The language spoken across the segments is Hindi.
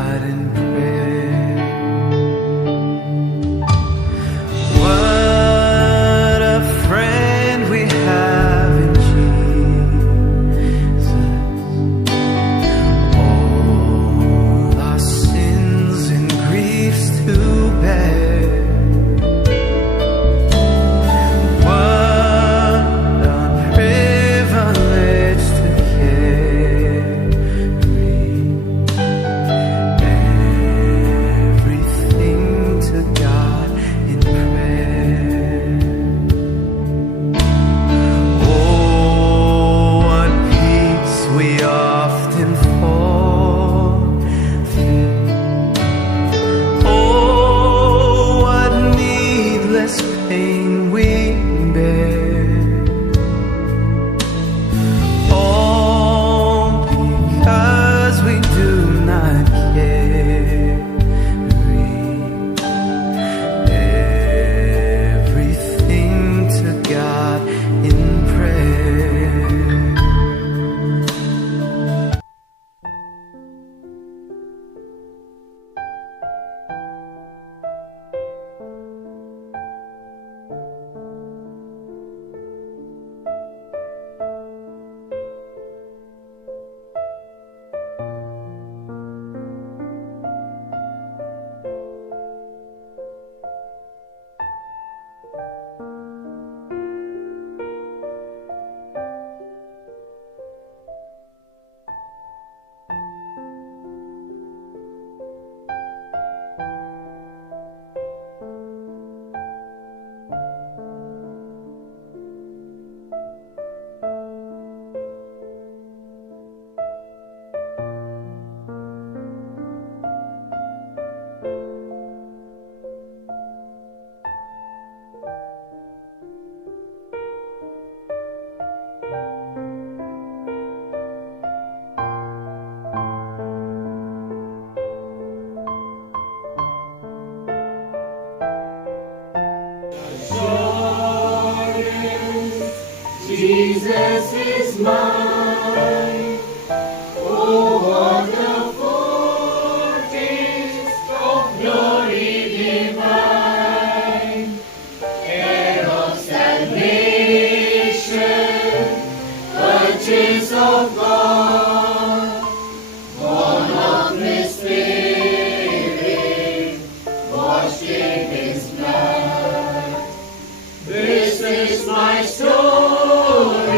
God in prayer. What a friend we have in Jesus. All our sins and griefs to bear. What a privilege to carry everything to God in prayer. Oh, what peace we often forfeit. Oh, what needless pain we bear. All because we do not carry everything to God in prayer. Jesus is mine. Oh, what a foretaste of glory divine, heir of salvation, purchase of God, born of His Spirit, washed in His blood. This is my story,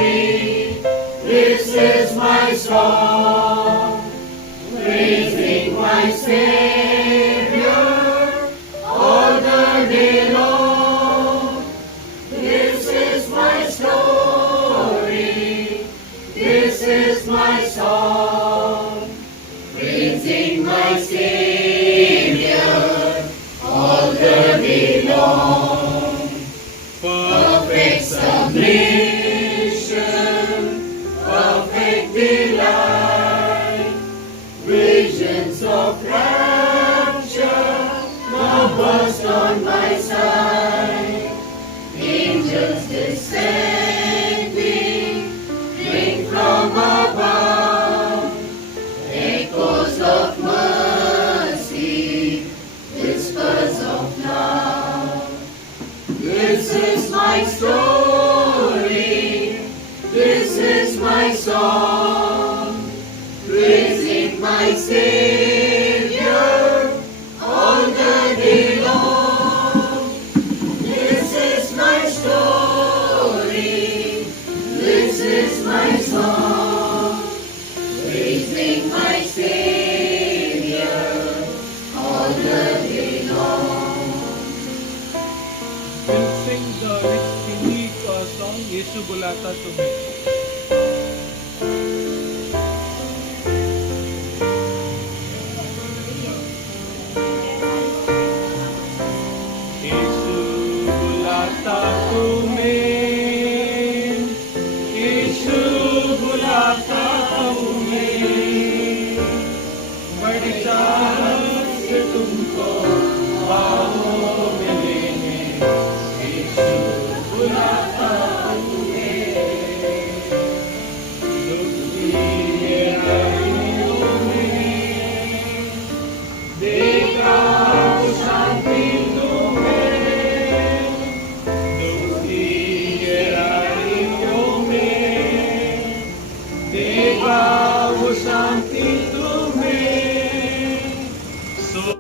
this is my song, praising my Savior all the day long. This is my story, this is my song, praising my Savior all the day long. Perfect submission, perfect delight, visions of rapture now burst on my sight. Angels descending, bring from above, echoes of mercy, whispers of love. This is my story, this is my song, praising my Savior all the day long. This is my story, this is my song, praising my Savior all the day long. We'll sing the next unique song, Yesu Bulata Tumhe. Yesu bulata tumhe, Yesu bulata tumhe, बड़ी चाहत से तुमको बाहों में लेने, यीशु बुलाता तुम्हें। दुखी गहराइयों में We'll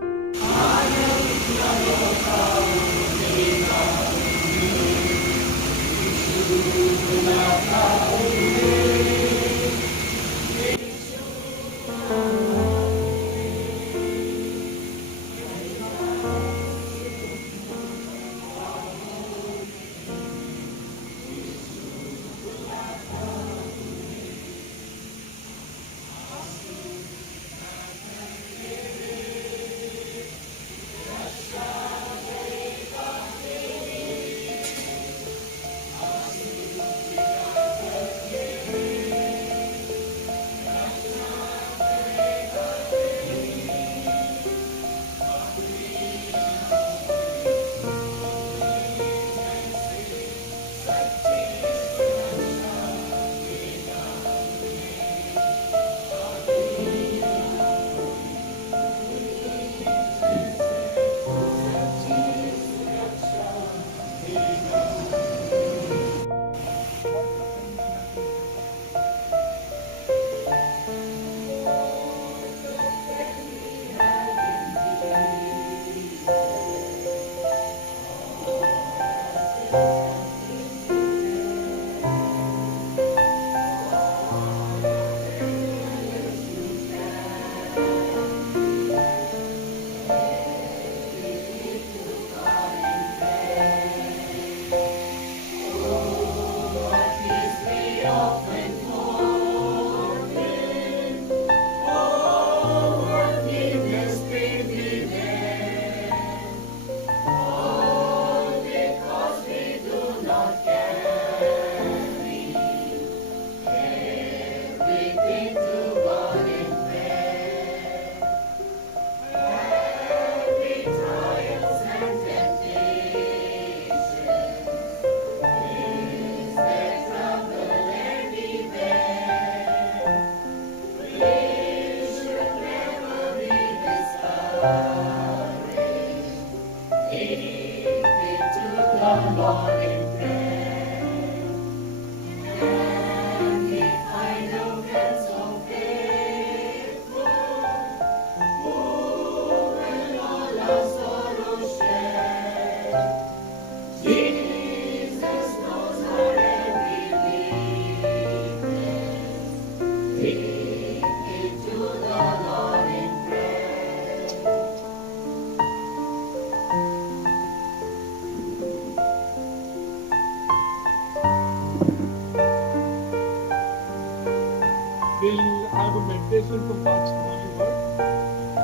have a meditation from God's holy word.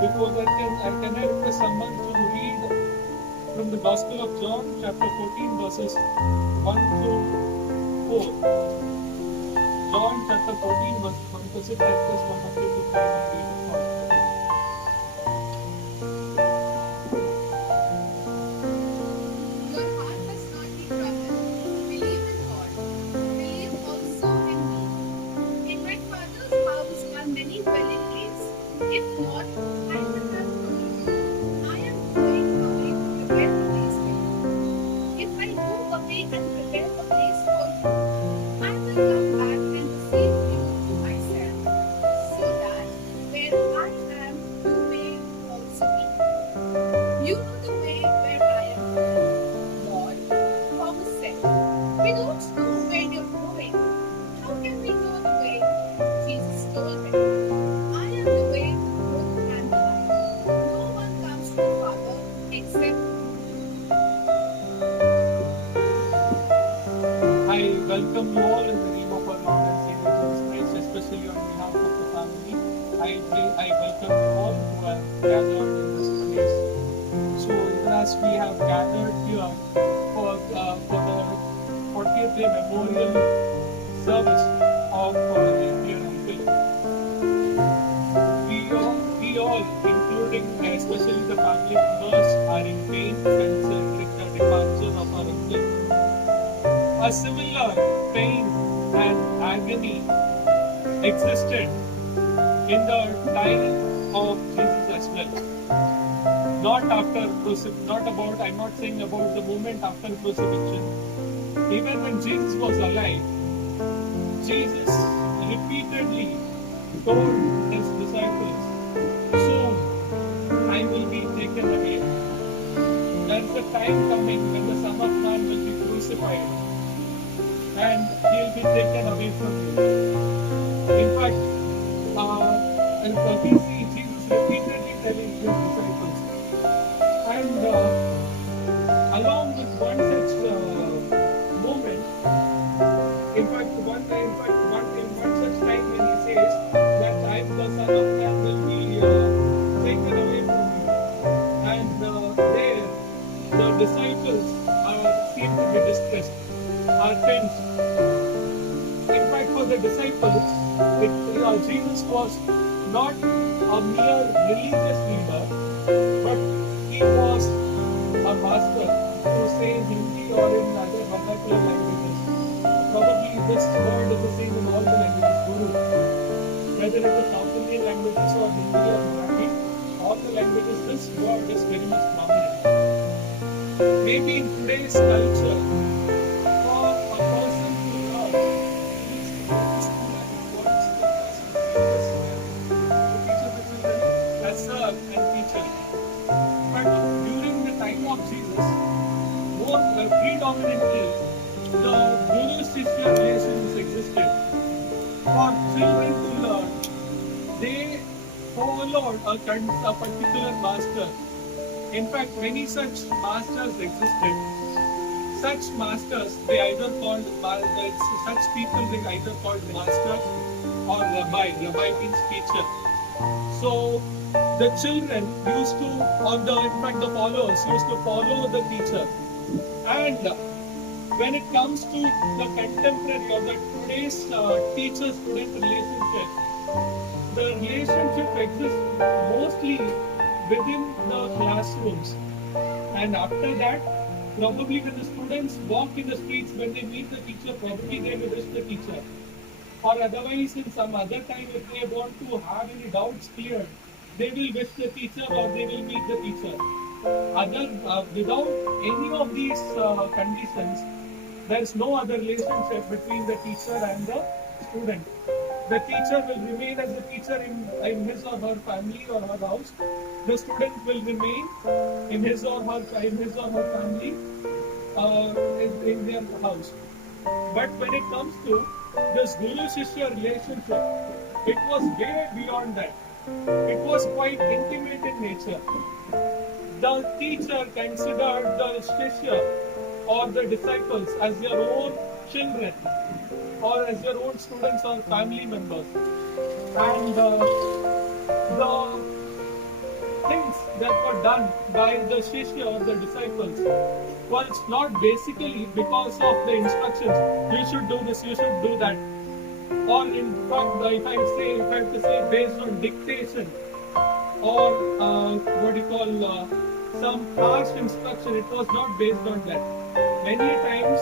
Before that, can I request someone to read from the Gospel of John, chapter 14, verses 1 to 4. John chapter 14, verse 1 to 6. I request one of you to try and read it for me. Your heart must not be troubled. Believe in God. Believe also in me. In my Father's house are many dwelling places. If not, I would have told you. I am going away to prepare a place for you. If I go away and prepare a place for you, I will come back and receive you to myself, so that where I am, you may also be. You know the way where I am going. Lord, Thomas said, we don't know where you're going. How can we know the way? Jesus told him, I am the way, the truth, and the life. No one comes to the Father except through me. I welcome you all in the name of our Lord and Savior Jesus Christ, especially on behalf of the family. I welcome you all who have gathered in this place. So even as we have gathered here for the 40th day memorial service of their dear uncle, we all, including especially the family members, are in pain concerning the departure of our uncle. A similar pain and agony existed in the time of Jesus as well. I'm not saying about the moment after crucifixion. Even when Jesus was alive, Jesus repeatedly told his disciples, soon I will be disciples. And along with one such moment, in one such time when he says that I, the Son of Man, will be taken away from you, and there the disciples seem to be distressed, are tensed. In fact, for the disciples, Jesus was not a mere religious leader, but he was a master to say in Hindi or in other vernacular languages. Probably this word is the same in all the languages, Guru. Whether it is South Indian languages or Hindi or Marathi, all the languages, this word is very much prominent. Maybe in today's culture, for a person to learn, he needs to go to school and wants the person to teach the children, as sir and teacher. But during the time of Jesus, more predominantly, the Guru-Shishya relations existed. For children to learn, they followed a particular master. In fact, many such masters existed. Such masters, they either called such people they either called master or rabbi. Rabbi means teacher. So the children used to, the followers used to follow the teacher. And when it comes to the contemporary or the today's teacher-student relationship, the relationship exists mostly within the classrooms. And after that, probably when the students walk in the streets, when they meet the teacher, probably they will wish the teacher. Or otherwise, in some other time, if they want to have any doubts cleared, they will wish the teacher or they will meet the teacher. Without any of these conditions, there is no other relationship between the teacher and the student. The teacher will remain as a teacher in his or her family or her house. The student will remain in his or her family in their house. But when it comes to this Guru-Shishya relationship, it was way beyond that. It was quite intimate in nature. The teacher considered the Shishya or the disciples as their own children or as their own students or family members. And the things that were done by the Shishya or the disciples was not basically because of the instructions, you should do this, you should do that. Or in fact, if I have to say based on dictation or some harsh instruction, it was not based on that. Many times,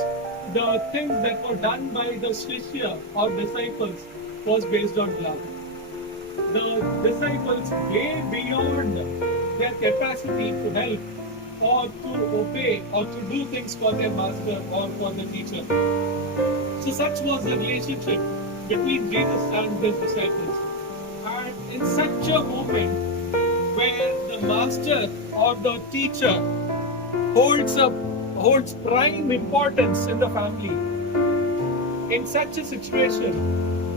the things that were done by the Shishya or disciples was based on love. The disciples way beyond their capacity to help or to obey or to do things for their master or for the teacher. So such was the relationship between Jesus and his disciples. And in such a moment where the master or the teacher holds prime importance in the family, in such a situation,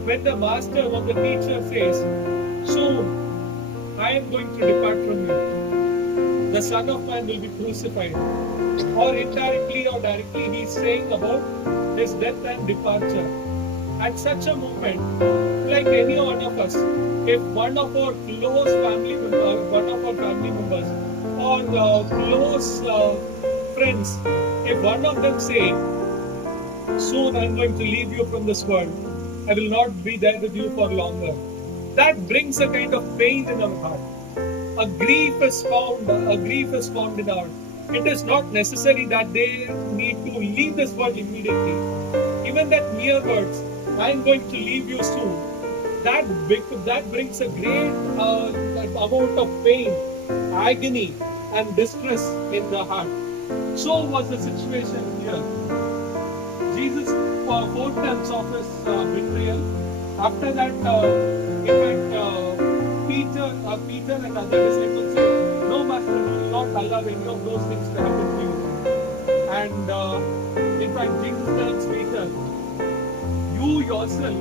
when the master or the teacher says, soon I am going to depart from you, the Son of Man will be crucified, or indirectly or directly he is saying about his death and departure. At such a moment, like any one of us, if one of our close family members, or close friends, if one of them say, soon I am going to leave you from this world, I will not be there with you for longer, that brings a kind of pain in our heart. A grief is found in our heart. It is not necessary that they need to leave this world immediately. Even that mere words, I am going to leave you soon, that brings a great amount of pain, agony and distress in the heart. So was the situation here. Jesus foretells of his betrayal. After that, Peter and other disciples said, no master, we will not allow any of those things to happen to you. And in fact, Jesus tells Peter, you yourself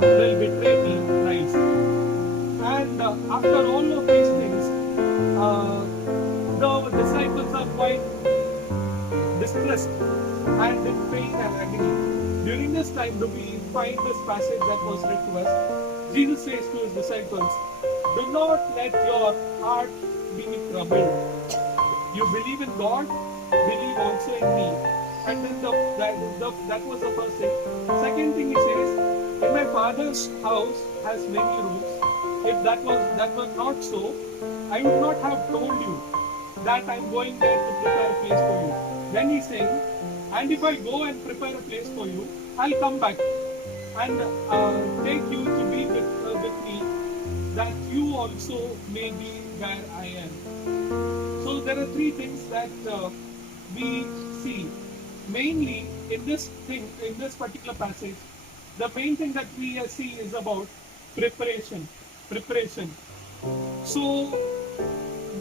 will betray me thrice. And after all of these things, distressed and in pain and agony. During this time, do we find this passage that was read to us? Jesus says to his disciples, "Do not let your heart be troubled. You believe in God, believe also in me." And then that was the first thing. Second thing he says, "In my Father's house has many rooms. If that was not so, I would not have told you that I'm going there to prepare a place for you." Then he's saying, "And if I go and prepare a place for you, I'll come back and take you to be with me, that you also may be where I am." So there are three things that we see. Mainly in this particular passage, the main thing that we see is about preparation. So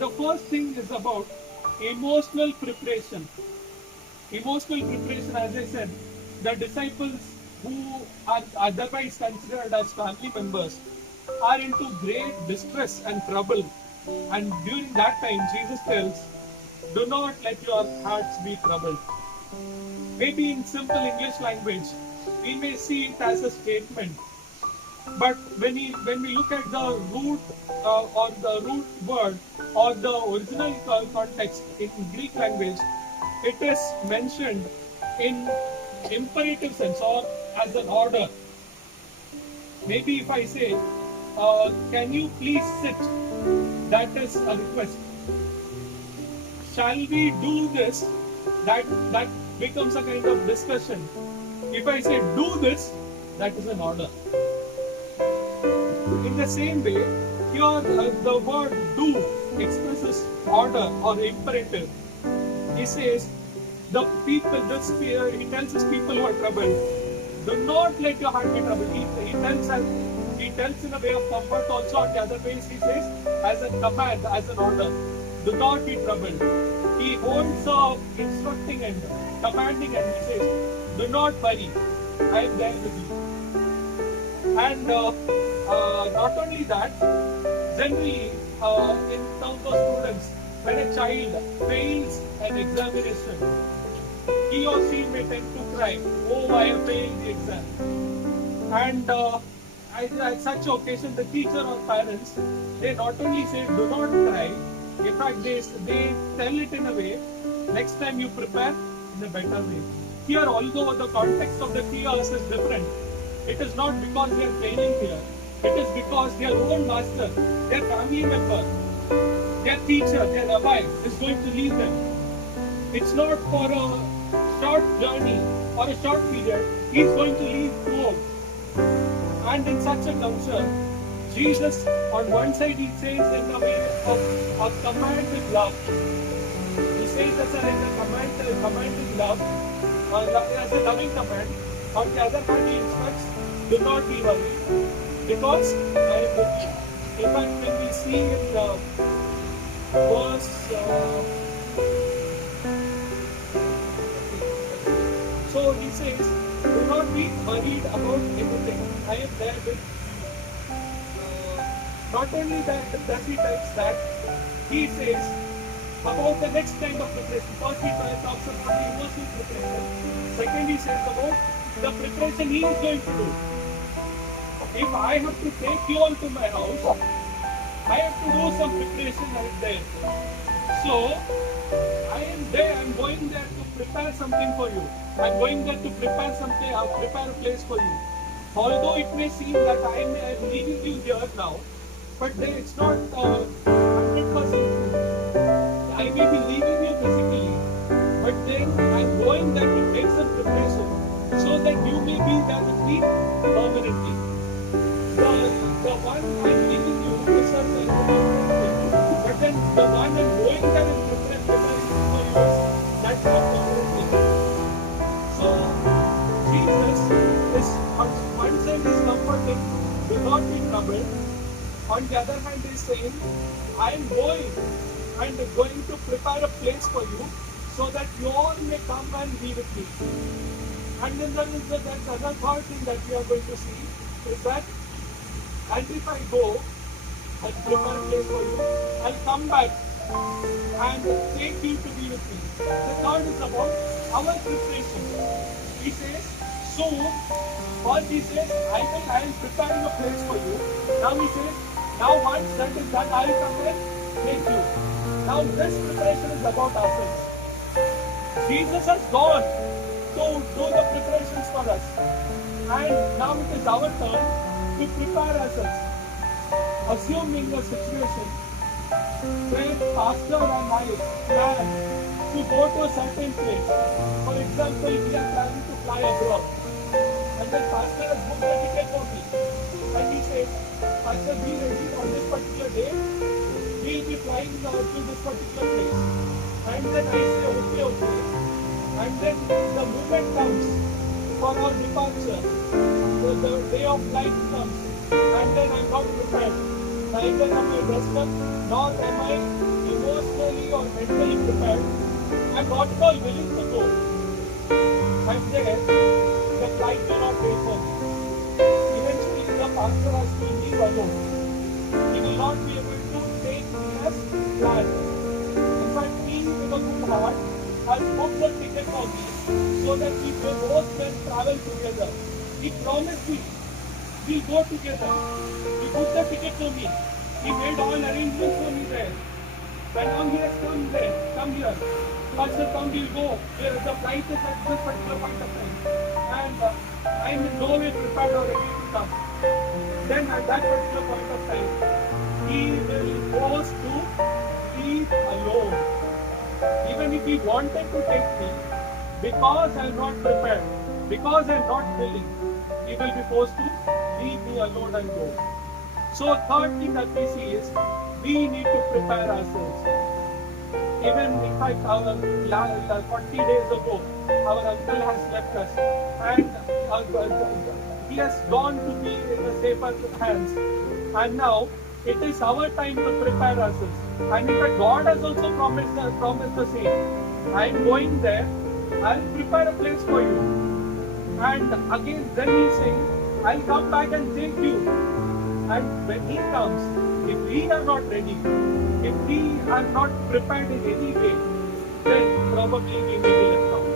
the first thing is about emotional preparation. Emotional preparation, as I said, the disciples who are otherwise considered as family members are into great distress and trouble. And during that time, Jesus tells, "Do not let your hearts be troubled." Maybe in simple English language, we may see it as a statement. But when we look at the root or the root word or the original context in Greek language, it is mentioned in imperative sense or as an order. Maybe if I say, "Can you please sit?" That is a request. "Shall we do this?" That becomes a kind of discussion. If I say, "Do this," that is an order. In the same way, here the word "do" expresses order or imperative. He says, he tells his people who are troubled, "Do not let your heart be troubled." He tells in a way of comfort also. On the other ways, he says as a command, as an order, "Do not be troubled." He holds the instructing end, commanding end. He says, "Do not worry, I am there with you." And not only that, generally in terms of students, when a child fails an examination, he or she may tend to cry, "Oh, I have failed the exam." And at such occasion, the teacher or parents, they not only say, "Do not cry," in fact, they tell it in a way, "Next time you prepare in a better way." Here, although the context of the tears is different, it is not because they are failing here. It is because their own master, their family member, their teacher, their rabbi is going to leave them. It's not for a short journey or a short period. He's going to leave throughout. And in such a juncture, Jesus, on one side, he says in the way of command with love. He says as a command with love, as a loving command. On the other hand, he instructs, "Do not be worried, because I am with you." In fact, when we see in the verse, so he says, "Do not be worried about anything. I am there with you." Not only that, does he tells that, he says about the next kind of preparation. First, he talks about the emotional preparation. Second, he says about the preparation he is going to do. If I have to take you all to my house, I have to do some preparation right there. So, I am there, I am going there to prepare something for you. I am going there to prepare something, prepare a place for you. Although it may seem that I am leaving you here now, but then it's not 100% true. I may be leaving you physically, but then I'm going there to make some preparation so that you may be there with me permanently. The one I'm leaving you is a permanent, but then the one I'm going there and preparing for you, that's not permanently. So Jesus is on one side is comforting, "Do not be troubled." On the other hand, he is saying, "I am going to prepare a place for you, so that you all may come and be with me." And then that's another third thing that we are going to see is that, "And if I go and prepare a place for you, I'll come back and take you to be with me. The third is about our preparation. He says, so first he says, I am preparing a place for you. Now he says, now once that is done, I will come and take you. Now this preparation is about ourselves. Jesus has gone to do the preparations for us. And now it is our turn to prepare ourselves. Assuming a situation where pastor and I plan to go to a certain place. For example, we are planning to fly abroad. And then pastor has booked the ticket for me. And he says, Pastor, be ready on this particular day. We will be flying to this particular place. And then I say, okay. And then the moment comes for our departure. The day of flight comes. And then I'm not prepared. Neither am I dressed up, nor am I emotionally or mentally prepared. I'm not at all willing to go. I'm there, the flight may not wait for me. Eventually, the pastor has to leave alone. He will not be able to take me as planned. In fact, he, with a good heart, has booked the ticket for me so that we both can travel together. He promised me we'll go together. He booked the ticket for me. He made all arrangements for me there. But now he has come here. Pastor, come, we'll go. The flight is at this particular point of time. And I am in no way prepared or ready to come. Then at that particular point of time, he will force to leave alone. Even if he wanted to take me, because I am not prepared, because I am not willing, he will be forced to leave me alone and go. So third thing that we see is we need to prepare ourselves. Even in fact, 40 days ago, our uncle has left us and he has gone to be in the safer hands. And now it is our time to prepare ourselves. And in fact, God has also promised the same. I am going there, I will prepare a place for you. And again, then he is saying, I will come back and take you. And when he comes, if we are not ready, if we are not prepared in any way, then probably we may be left out.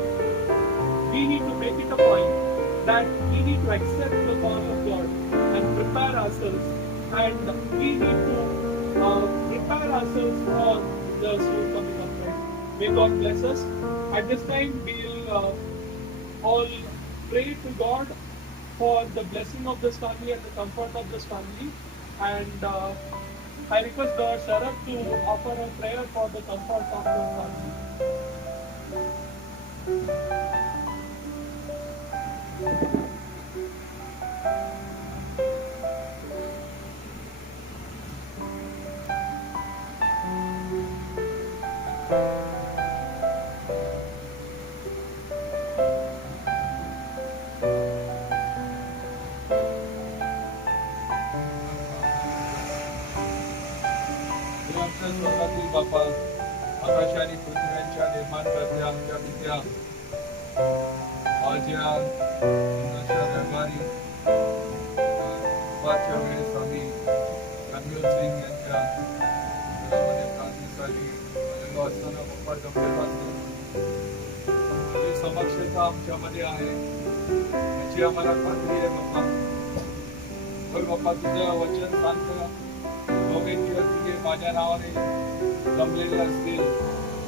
We need to make it a point that we need to accept the call of God and prepare ourselves, and we need to prepare ourselves for the soon coming of Christ. May God bless us. At this time, we will all pray to God for the blessing of this family and the comfort of this family. And I request Brother Sharath to offer a prayer for the comfort of the family. स्वर्गातील बापा, आकाश आणि पृथ्व्यांच्या निर्माणकर्त्या आमच्या पित्या, आज या अशा रविवारी दुपारच्या वेळेस आम्ही रणवीर सिंग यांच्या घरामध्ये प्रार्थनेसाठी आलेलो असताना बाप्पा जमलेलो असताना तुझी समक्षता आमच्यामध्ये आहे याची आम्हाला खात्री आहे बाप्पा. तर बाप्पा तुझं वचन सांगतं, दोघे किंवा तिघे माझ्या नावाने जमलेले असतील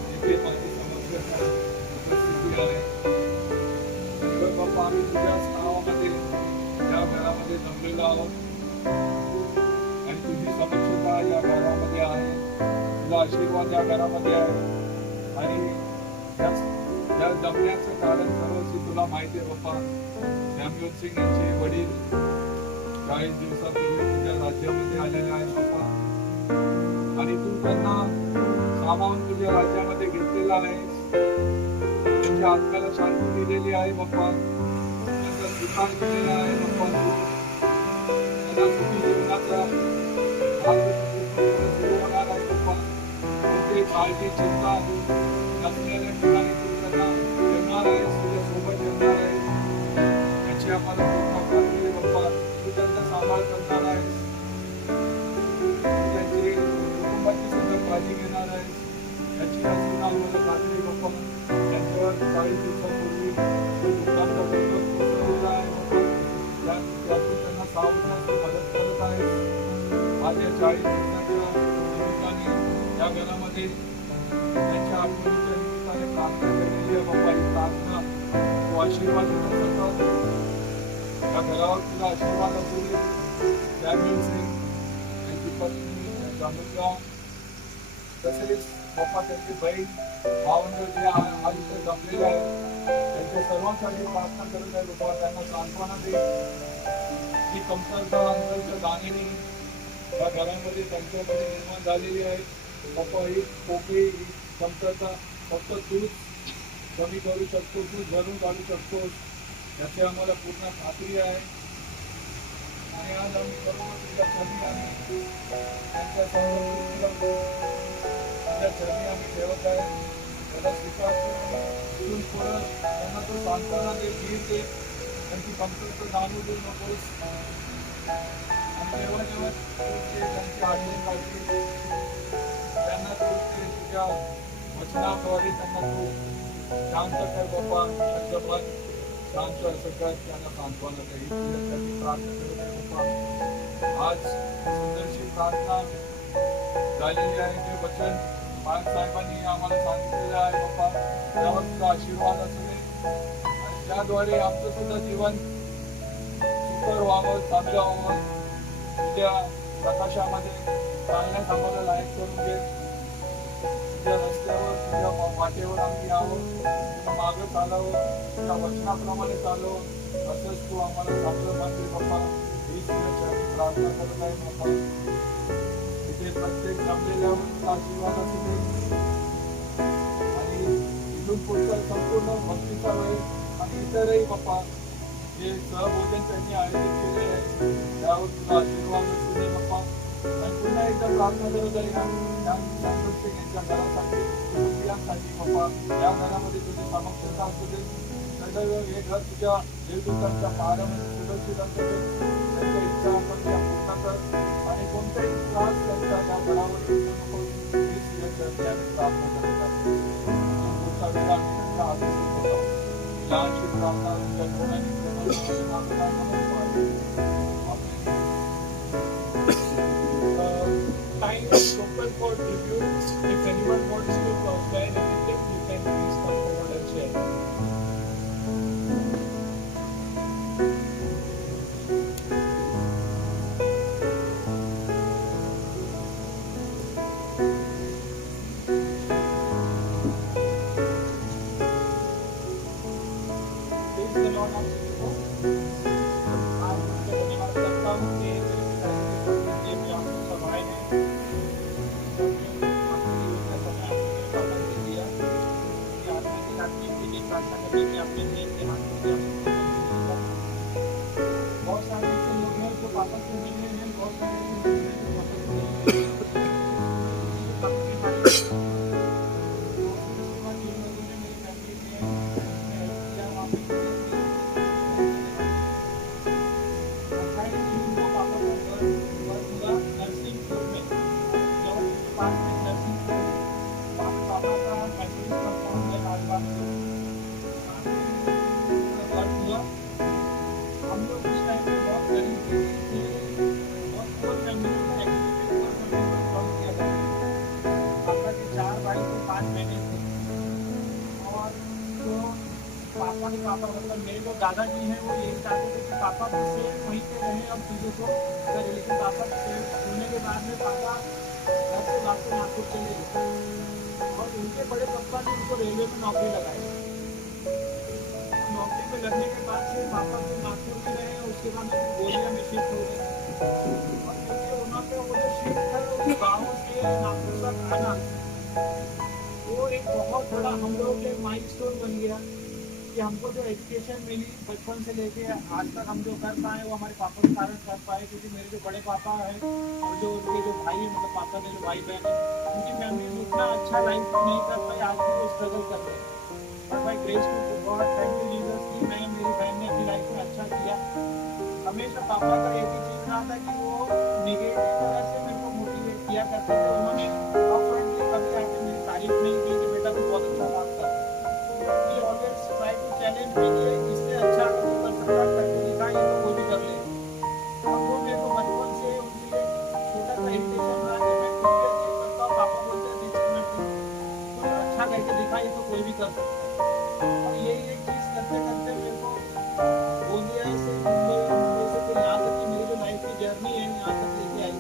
तिथे माझी समक्षता उपस्थिती आहे. तर बाप्पा आम्ही तुझ्याच नावामध्ये या घरामध्ये जमलेलो आहोत आणि तुझी समक्षता या घरामध्ये आहे, तुझा आशीर्वाद या घरामध्ये आहे. आणि या जमण्याचं कारण सर्वस्वी तुला माहिती आहे बाप्पा. सॅम्युअल सिंग यांचे वडील 40 दिवसापूर्वी तुझ्या राज्यामध्ये आलेले आहेत बाप्पा, आणि तू त्यांना सामावून तुझ्या राज्यामध्ये घेतलेला आहेस. त्यांच्या आत्म्याला शांती दिलेली आहे बाप्पा, त्यांचा सुखान दिलेला आहे बाप्पा. त्यांना सुखी जीवनाचा मार्ग सुरू होणार आहे बाप्पा. तुझे काळजी चिंता नसलेल्या ठिकाणी तू त्यांना ठेवणार आहेस, तुझ्या सोबत ठेवणार आहेस याची आम्हाला पूर्ण खात्री आहे बाप्पा. तू त्यांचा सांभाळ करणार आहेस, त्यांची कुटुंबाची सगळं काळजी घेणार आहे याची आठवण आम्हाला लागली बाप्पा. त्यांच्यावर 40 दिवसापूर्वी जो दुःखाचा बोलत कोसळलेला आहे बाप्पा, त्यातून त्यांना सावरण्याची मदत करत आहे. आज या 40 दिवसाच्या निमित्ताने या घरामध्ये त्यांच्या आठवणीच्या निमित्ताने प्रार्थना केलेली आहे बाप्पा. ही प्रार्थना तू आशीर्वाद देत असतात. या घरावर तुझा आशीर्वाद असू दे. सॅम्युअल सिंग, त्यांची पत्नी, त्यांचा मुलगा, तसेच बाप्पा त्यांची बहीण, भावंड जे आज इथे जमलेले आहेत, त्यांच्या सर्वांसाठी प्रार्थना करत आहे बाप्पा. त्यांना सांत्वना दे. ही कमतरता अंतरच्या जाणीने या घरामध्ये त्यांच्यामध्ये निर्माण झालेली आहे बाप्पा. ही पोकळी, ही कमतरता फक्त तूच कमी करू शकतो, तूच भरून काढू शकतोस याची आम्हाला पूर्ण खात्री आहे. आणि आज आम्ही बरोबर तुझ्या चरणी आम्ही त्यांच्या तुझ्या चरणी आम्ही ठेवत आहे. त्याला स्वीकार करून पुढं त्यांना तो सांत्वना दे, धीर दे, त्यांची कमतरता जाणू देऊ नकोस. आणि जेव्हा जेव्हा त्यांची आठवण काढली त्यांना तू तुझ्या वचनाद्वारे त्यांना तू शांत कर बाप्पा. त्यांचं मन शांत असं कर, त्यांना सांत्वना दे. तुझ्यासाठी प्रार्थना करत आहे बाप्पा. आज सुंदरशी प्रार्थना झालेली आहे. जे वचन बाळ साहेबांनी आम्हाला सांगितलेलं आहे बाप्पा, त्यावर तुझा आशीर्वाद असू दे. आणि त्याद्वारे आमचं सुद्धा जीवन सुंदर व्हावं, चांगलं व्हावं. तुझ्या प्रकाशामध्ये चालण्यास आम्हाला लायक करून घे. तुझ्या रस्त्यावर, तुझ्या वाटेवर आम्ही यावं, तुझ्या मागं चालावं, तुझ्या वचनाप्रमाणे चालावं. असंच तू आम्हाला चांगलं मानते बाप्पा. हीच तुझ्यासाठी प्रार्थना करत आहे बाप्पा. इथे प्रत्येक जमलेल्यावर तुझा आशीर्वाद असू दे. आणि इथून पुढचा संपूर्ण भक्तीचा वेळ आणि इतरही बाप्पा जे सहभोजन त्यांनी आयोजित केले आहे त्यावर तुझा आशीर्वाद असू दे बाप्पा. आणि पुन्हा एकदा प्रार्थना करत आहे यांच्या घरासाठी, कुटुंबियांसाठी बाप्पा. या घरामध्ये तुझे समक्षता असू दे. सदैव हे घर तुझ्या देवदूतांच्या पहाड्यामध्ये सुरक्षित असू दे. त्यांच्या इच्छा आकांक्षा पूर्ण कर आणि कोणताही त्रास त्यांच्या या घरावर येऊ नको. हीच तुझ्या चरणी आम्ही प्रार्थना करत आहे. पुढचा वेळ आम्ही तुझ्या हाती सोपवतो. लहानशी प्रार्थना तुझ्या डोळ्यांनी Time is open for tribute. If anyone wants to share anything, you can please come forward and share. Praise the Lord, आप सबको। आज मैं धन्यवाद करता हूँ कि ये भी आपको सब आए हैं। बहुत सारे ऐसे लोग हैं जो पापा से मिलने हैं, बहुत सारे ऐसे लोग हैं जो पापा से मिलने हैं। पापा के बारे में जिन लोगों ने मेरी फैमिली में हेल्प किया वहाँ पे पापा को पूरा नर्सिंग स्कूल में जब पास में नर्सिंग पापा का फैमिली का काम है राजबाग से हुआ। हम लोग उस टाइम पे बहुत गरीब थे, बहुत पुअर फैमिली में एक्चुअली पुअर फैमिली में बिलोंग किया था। पापा के 4 भाई थे, 5 बहनें थी। और तो पापा के पापा मतलब मेरे जो दादाजी हैं वो यही चाहते थे कि पापा से वहीं पे रहें और चीज़ों को करें, लेकिन पापा होने के बाद में पापा घर से वापस नागपुर चले गए और उनके बड़े पापा ने उनको रेलवे में नौकरी लगाई। नौकरी पे लगने के बाद फिर पापा फिर नागपुर में रहे, उसके बाद में बोलिया में शिफ्ट हो गए। और क्योंकि वहाँ पे वो जो शिफ्ट है उस गाँव से नागपुर तक आना वो एक बहुत बड़ा हम लोगों के माइलस्टोन बन गया कि हमको जो एजुकेशन मिली बचपन से लेके आज तक हम जो कर पाए वो हमारे पापा के कारण कर पाए। क्योंकि मेरे जो बड़े पापा हैं और जो उनके जो भाई हैं मतलब पापा के जो भाई बहन हैं उनकी फैमिली में उतना अच्छा लाइफ नहीं कर पाई, आज भी वो स्ट्रगल कर रहे हैं। But by grace to God, thank you Jesus कि मैं मेरी बहन ने अपनी लाइफ में अच्छा किया। हमेशा पापा का एक ही चीज़ रहा था कि वो निगेटिव तरह से मेरे को मोटिवेट किया करते थे। उन्होंने अप एंड जा सकता है। और ये एक चीज करते करते मेरे को गोंदिया से मुंबई, मुंबई से फिर यहाँ तक की मेरी जो लाइफ की जर्नी है यहाँ तक लेके आई।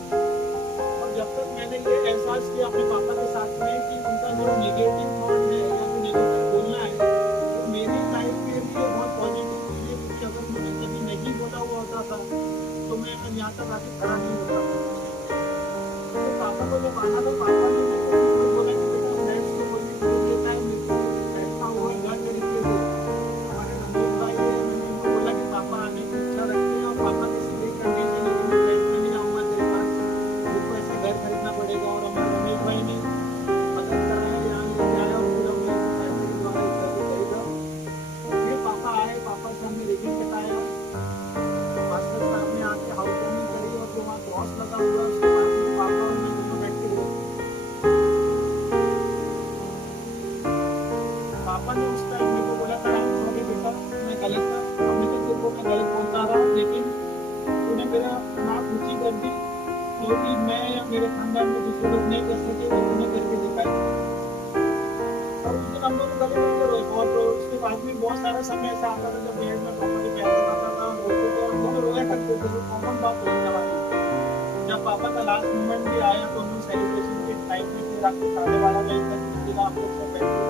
और जब तक मैंने ये एहसास किया अपने पापा के साथ में कि उनका जो नेगेटिव थॉट है या जो नेगेटिव बोलना है वो मेरी लाइफ के लिए बहुत पॉजिटिव चीज है, क्योंकि अगर मुझे कभी नहीं बोला हुआ होता था तो मैं यहाँ तक आके खड़ा नहीं होता था। तो पापा को जब आना था, पापा ने मेरे को बोला कि बेटा फ्रेंड्स को बोलने के लिए देता है, मेरे को बैठा हुआ है घर तरीके से। हमारे नंदू भाई है, मैंने उनको बोला कि पापा आने की इच्छा रखते हैं और पापा किसी भी कंडीशन में मैं फ्रेंड में नहीं आऊँगा तेरे पास, मुझको ऐसा घर खरीदना पड़ेगा। और हमारे रमेश भाई ने मदद कराया, यहाँ लेके आया और फिर हमने सोसाइटी के द्वारा इस तरह से खरीदा। फिर पापा आए, पापा से हमने रेगिंग कटाया, मास्टर साहब ने आके हाउस वार्मिंग करी और जो वहाँ क्रॉस लगा हुआ उसके बाद में पापा और मैं दोनों बैठ के रोए। पापा ने उस टाइम मेरे को बोला था सॉरी बेटा मैं गलत था, हमने तो तेरे को मैं गलत बोलता रहा, लेकिन तूने मेरा नाक ऊंची कर दी जो कि मैं या मेरे खानदान में दूसरे लोग नहीं कर सके वो तूने करके दिखाई। और उस दिन हम लोग गले मिलकर रोए बहुत। उसके बाद में बहुत सारा समय ऐसा आता था जब बेड में पापा के पैर दबाता था, हम रोते थे और दोनों रोया करते थे, वो कॉमन बात होने वाली। जब पापा का लास्ट मोमेंट भी आया तो हम लोग सेलिब्रेशन के टाइम में फिर रात को 12:30 बजे तक मिला हम लोग सब बैठ के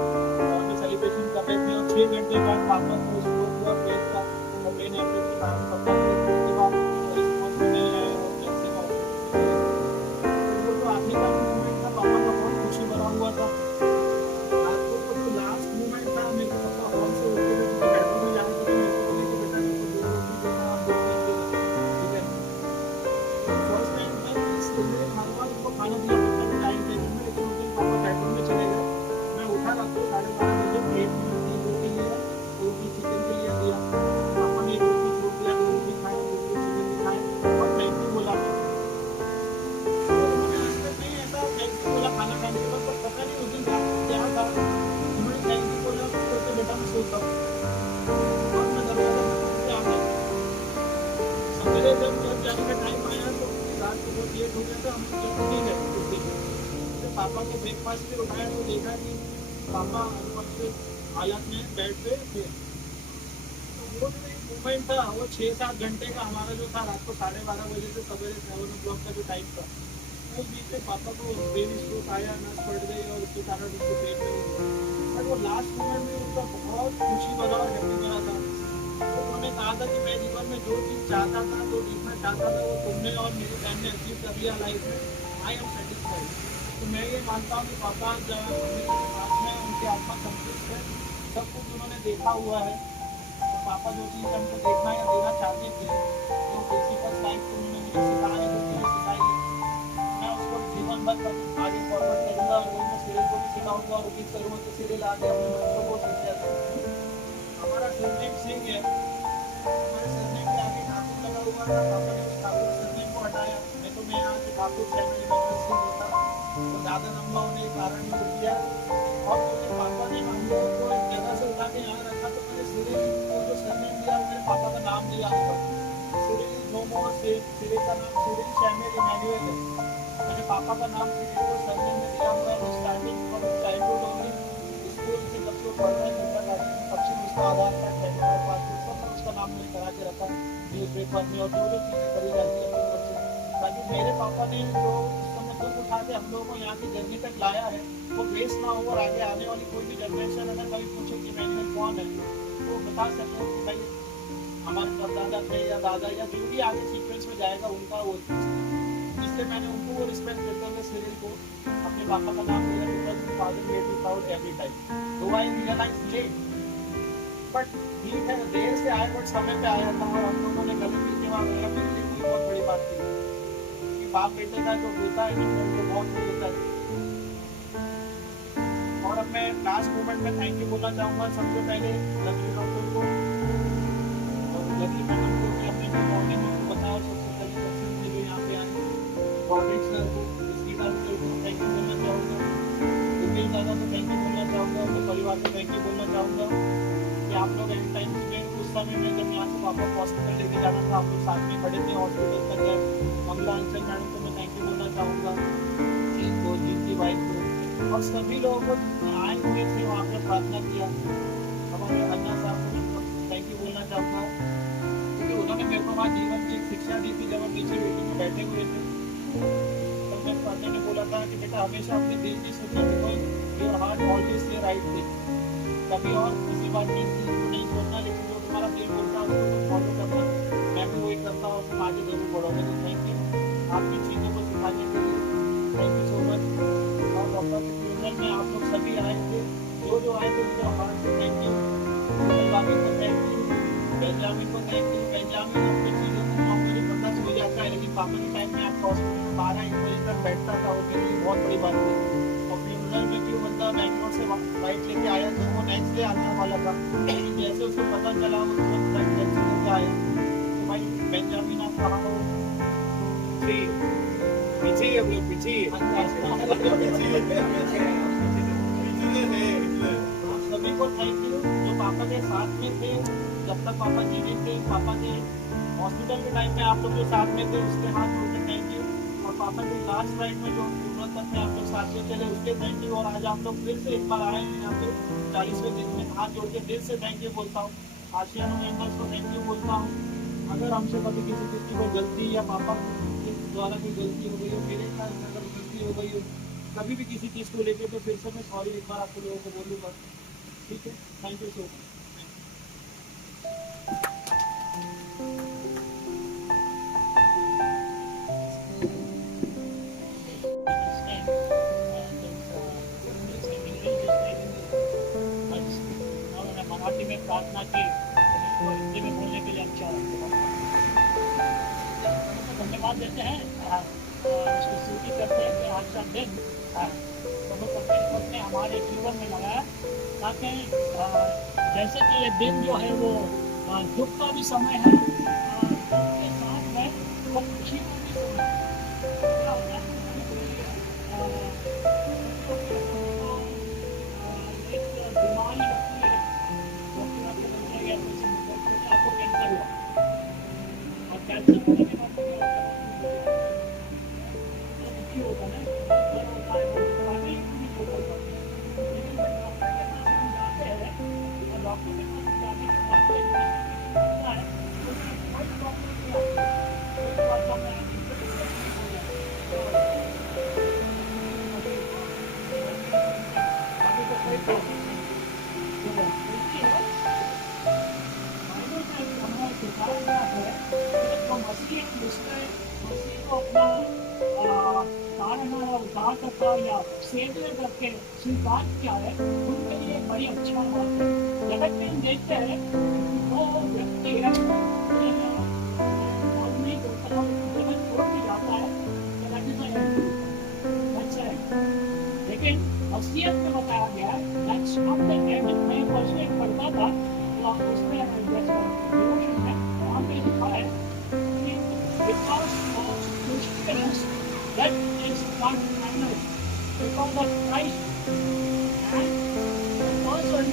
और सेलिब्रेशन कर रहे थे। और 6 घंटे बाद पापा को स्ट्रोक हुआ पेट का, और ब्रेन हेमरेज के कारण पापा को उसके बाद रिस्पॉन्स नहीं आया और ब्लेसिंग ऑफ वो जो आखिरी का मोमेंट था पापा का बहुत खुशी भरा हुआ था। रात को जो लास्ट मोमेंट था मेरे को पापा हॉल से उठ के मुझे बेडरूम में जाने के लिए मेरे को बोले कि बेटा मेरे को 2 रोटी देना, हम 2 पीस देना, ठीक है। फर्स्ट टाइम मैं इसलिए हर बार उनको खाना दिया करता था टाइम टेबल में, लेकिन उस दिन पापा बेडरूम में चले गए। मैं उठा रात को 12:30 बजे, प्लेट में 3 रोटी लिया, 2 पीस चिकन के लिए दिया, पापा ने 1 पीस रोटी लिया, 2 रोटी खाए, 2 पीस चिकन भी खाए और थैंक यू बोला। तो उन्होंने आज तक नहीं ऐसा थैंक यू बोला खाना खाने के बाद, पर पता नहीं उस दिन क्या था, उन्होंने थैंक यू बोला तो बेटा मैं सोता हूँ और मैं दरवाजा खोल के आ गया। सवेरे जब जाने का टाइम आया तो रात को बहुत लेट हो गया था, हम जब नहीं गए उस दिन। तो पापा को ब्रेकफास्ट पे उठाया तो देखा कि पापा अनकॉन्शियस हालत में बेड पे थे। तो वो जो एक मोमेंट था वो 6-7 घंटे का हमारा जो था, रात को 12:30 बजे से सवेरे 7 o'clock का जो टाइम था, उस बीच में पापा को ब्रेन स्ट्रोक आया, नस फट गई और उसके कारण उसके पेट में हुआ। बट वो लास्ट मोमेंट में उनका बहुत खुशी भरा और हैप्पी भरा था। तो उन्होंने कहा था कि मैं जीवन में जो चीज़ चाहता था, जो जीतना चाहता था, वो तुमने और मेरी बहन ने अचीव कर लिया लाइफ में। I am satisfied. तो मैं ये मानता हूँ कि पापा जब मम्मी के पास में उनकी आत्मा संतुष्ट है, सब कुछ उन्होंने देखा हुआ है। और पापा जो चीज़ हमको देखना या देना चाहते थे, जो बेसिक लाइफ को उन्होंने मुझे सिखाने जो चीज़ें सिखाई है, मैं उसको जीवन भर आगे फॉरवर्ड करूँगा और वही मैं सीरियल को भी सिखाऊंगा और रिपीट करूँगा तो सीरियल आगे अपने बच्चों को सीख जाता है। हमारा सरनेम सिंह है, हमारे सरनेम के आगे ठाकुर लगा हुआ था, पापा ने उस ठाकुर सरनेम को हटाया, नहीं तो मैं यहाँ से ठाकुर फैमिली मेंबर सिंह होता। तो दादा अम्माओं ने कारण ही किया और मेरे पापा ने हम लोगों को एक जगह से उठा के यहाँ रखा, तो मेरे सिरे को जो सरनेम दिया मेरे पापा का नाम दिया हुआ सिरे नोमो से, सिरे का नाम सिरे शैमिल इमैनुअल है। मेरे पापा का नाम सिरे को सरनेम में दिया हुआ है। Starting from childhood only, school से जब लोग पढ़ रहे हैं तब से उसका आधार कार्ड पैन कार्ड पासपोर्ट सब उसका नाम मैंने करा के रखा है न्यूज़ पेपर में और जो जो चीज़ें करी जाती है अपनी तरफ से, ताकि मेरे पापा ने जो दुख उठा के हम लोगों को यहाँ की जर्नी तक लाया है वो वेस्ट ना हो और आगे आने वाली कोई भी जनरेशन अगर कभी पूछे कि मैनुअल कौन है तो बता सके कि भाई हमारे परदादा थे या दादा या जो भी आगे सीक्वेंस में जाएगा उनका वो चीज़ है। इसलिए मैंने उनको वो रिस्पेक्ट देते हुए सीरियल को अपने पापा का नाम दिया, because father made me proud every time. दो आई रियलाइज लेट, बट ठीक है देर से आए बट समय पे आया था और हम लोगों ने कभी भी सेवा मेरा मेरे लिए कोई बहुत बड़ी बात थी। बाप बेटे का जो होता है वो बहुत होता है। और अब मैं लास्ट मोमेंट में थैंक यू बोलना चाहूँगा सबसे पहले लकी डॉक्टर को और लकी मैडम को कि अपने मॉर्निंग में बताया सबसे पहले सबसे मुझे जो यहाँ पे आए गवर्नमेंट सर को इसकी बात को थैंक यू बोलना चाहूँगा। दुबेल दादा को थैंक यू बोलना चाहूँगा, अपने परिवार को थैंक यू बोलना चाहूँगा कि आप लोग एंड टाइम में उस समय में जब यहाँ से वापस हॉस्पिटल लेके जाना था आप लोग साथ में खड़े थे हॉस्पिटल तक गए। मंगला अंचल मैडम को मैं थैंक यू बोलना चाहूँगा, जिनको जिनकी वाइफ को और सभी लोगों को जितने आए हुए थे वहाँ पे प्रार्थना किया। हमारे अन्ना साहब को थैंक यू बोलना चाहूँगा, क्योंकि उन्होंने मेरे को वहाँ जीवन की एक शिक्षा दी थी। जब हम नीचे मीटिंग में बैठे हुए थे तब मेरे पापा ने बोला था कि बेटा हमेशा अपने दिल की सुनना, because your heart always say right thing. कभी और किसी बात की नहीं सोचना, लेकिन जो तुम्हारा दिल बोलता है उसको फॉलो करना। मैं भी वही करता हूँ, तुम आगे जरूर बढ़ोगे। तो थैंक यू आपकी चीज़ों को सिखाने के लिए, थैंक यू सो मच। और डॉक्टर के फ्यूनरल में आप लोग सभी आए थे, जो आए थे मुझे हार्ट से थैंक यू। बाबी को थैंक यू, बेंजामिन को थैंक यू। बेंजामिन अपनी चीज़ों को मुझे पता चल जाता है, लेकिन पापा के टाइम में आप हॉस्पिटल में 12-1 बजे तक बैठता था, वो मेरे लिए बहुत बड़ी बात थी। और फ्यूनरल में जो बंदा बैंगलोर से फ्लाइट लेके आया था वो नेक्स्ट डे आने वाला था, लेकिन जैसे उसको पता चला वो तुरंत फ्लाइट कैंसिल होकर आया। तो भाई बेंजामिन आप कहाँ हो? पीछे ही हम लोग पीछे ही सभी को थैंक यू जो पापा के साथ में थे जब तक पापा जीवित थे। पापा के हॉस्पिटल के टाइम में आप लोग जो साथ में थे उसके हाथ जोड़ के थैंक यू। और पापा के लास्ट फ्लाइट में जो फ्यूनरल तक में आप लोग साथ में चले उसके थैंक यू। और आज आप लोग फिर से एक बार आए हैं यहाँ पे 40वें दिन में, हाथ जोड़ के दिल से थैंक यू बोलता हूँ। आशियानो मेंबर्स को थैंक यू बोलता हूँ। अगर हमसे कभी किसी चीज़ की कोई गलती या पापा के द्वारा कोई गलती हो गई हो, मेरे ख्याल से अगर गलती हो गई हो कभी भी किसी चीज़ को लेकर, तो फिर से मैं सॉरी एक बार आप लोगों को बोलूँगा। ठीक है, thank you so much. Marathi में प्रार्थना की, तो हिंदी में बोलने के लिए हम चाह रहे हैं। धन्यवाद देते हैं, उसको स्तुति करते हैं कि आज का दिन प्रभु परमेश्वर ने हमारे जीवन में लगाया, ताकि जैसे कि ये दिन जो है वो दुख का भी समय है, दुख के साथ में वो खुशी का भी समय है। क्या होता है एक बीमारी होती है, आपको कैंसर हुआ, और कैंसर होने के बाद क्या होता है, दुखी होता है, डर होता है, आगे नहीं होता। लेकिन जब डॉक्टर के पास हम जाते हैं और डॉक्टर के पास जाने के बाद होता है तो कोई प्रॉब्लम नहीं आती, कोई प्रॉब्लम नहीं अभी तो कोई प्रॉब्लम नहीं उद्धारकर्ता या सेवियर करके स्वीकार किया है, उनके लिए बड़ी अच्छा बात है। जगत में हम देखते हैं वो व्यक्ति है जगत छोड़ के जाता है, लेकिन वसीयत में बताया गया है मैं वसीयत पढ़ता था तो उसमें वहाँ पे लिखा है कि because of Christians that is not final, because of Christ and the person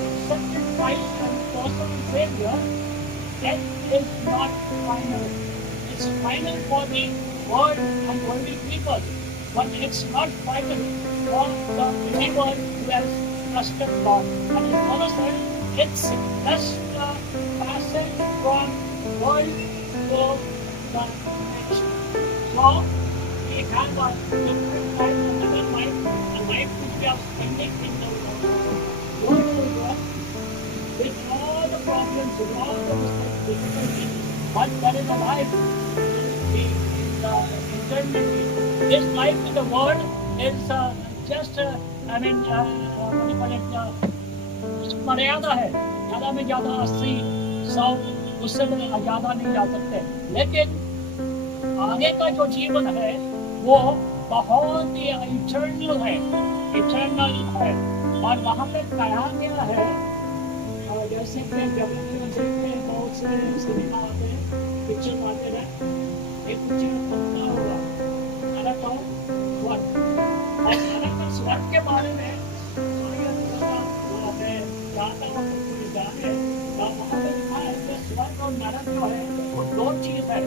accepted Christ and person Savior, that is not final. It's final for the world and worldly people, but it's not final for the believer who has trusted God. And his mother said it's just a passage from world to the next. So we have a different life, another life, a life which we are spending in the world with all the problems, with all the difficulties, but there is a life in the eternity. This life in the world is just, what do you call it, मर्यादा है, ज़्यादा में ज़्यादा 80-100 उससे ज़्यादा नहीं जा सकते। लेकिन आगे का जो जीवन है वो बहुत ही इटर्नल है, और वहाँ पे कहा गया है, जैसे कि जब बहुत से सिनेमा आते हैं, पिक्चर आते हैं, एक पिक्चर पता होगा स्वर्ग के बारे में वहाँ पे लिखा है कि स्वर्ग और नरक जो है वो दो चीज है,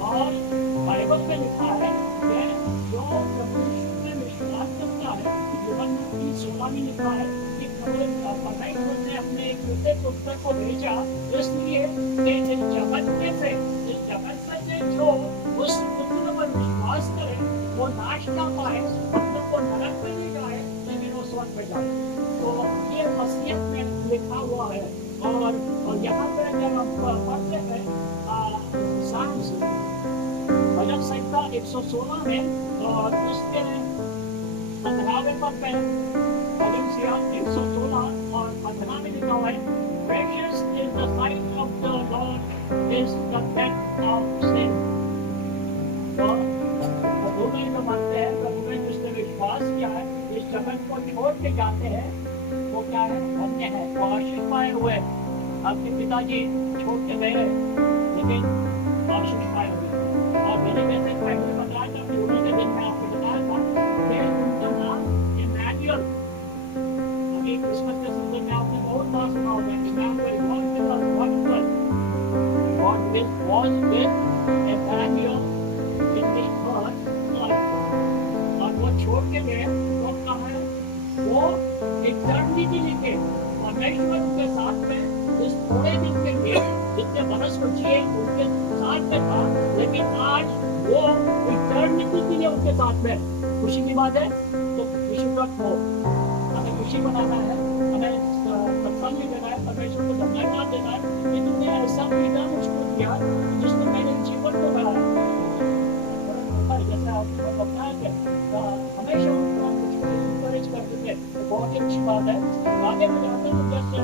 और बाइबल में लिखा है कि जो भगवान ने लिखा है कि परमेश्वर ने अपने एक दूसरे पुत्र को भेजा इसलिए कि इस जगत से जो उस पुत्र पर विश्वास करे वो नाश ना पाए, मतलब वो नरक में नहीं जाए लेकिन वो स्वर्ग में जाए। तो ये वसीयत में लिखा हुआ है। और यहाँ पे जब हम पढ़ते हैं साम्स भजन संहिता 116 में और उसके 15वें पद पे भजन संहिता 116 और 15 में लिखा हुआ है, Precious is the sight of the Lord is the death of sin। तो प्रभु में जो मानते हैं, प्रभु में जिसने विश्वास किया है, इस जगत को छोड़ के जाते हैं, वो क्या है? धन्य है, वो आशीष पाए हुए। आपके पिताजी छोड़ के गए लेकिन आशीष पाए हुए। और मैंने जैसे पहले बताया था, शुरू के दिन में आपको बताया था कि उनका नाम इमैनुअल। अभी क्रिसमस के सीजन में आपने बहुत बार सुना होगा, Emmanuel was with Emmanuel in the earth, और वो छोड़ के गए तो कहा है वो इटर्निटी लेके परमेश्वर के साथ में इस थोड़े दिन के लिए जितने बरस को जिए उनके साथ में था, लेकिन आज वो इटर्निटी के लिए उनके साथ में। खुशी की बात है, तो खुशी मत हो, हमें खुशी बनाना है, हमें सत्संग भी देना है, परमेश्वर को धन्यवाद देना है कि तुमने ऐसा पिता मुझको दिया जिसने मेरे जीवन को बढ़ाया। जैसे आपको बताया कि हमेशा मुझको इंकरेज करते थे, तो बहुत ही अच्छी बात है। आगे में जाते हैं तो जैसे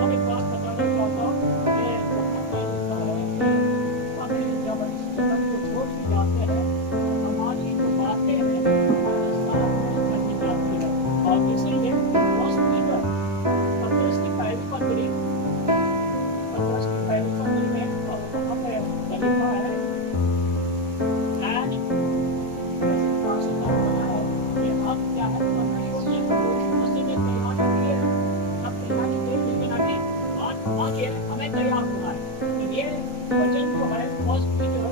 और एक बात बताना चाहता हूँ कि हमें जब जीवन को छोड़ के जाते हैं हमारी जो बातें हैं करनी चाहती है। और इसलिए हमें तैयार होना है। ये वचन जो है first Peter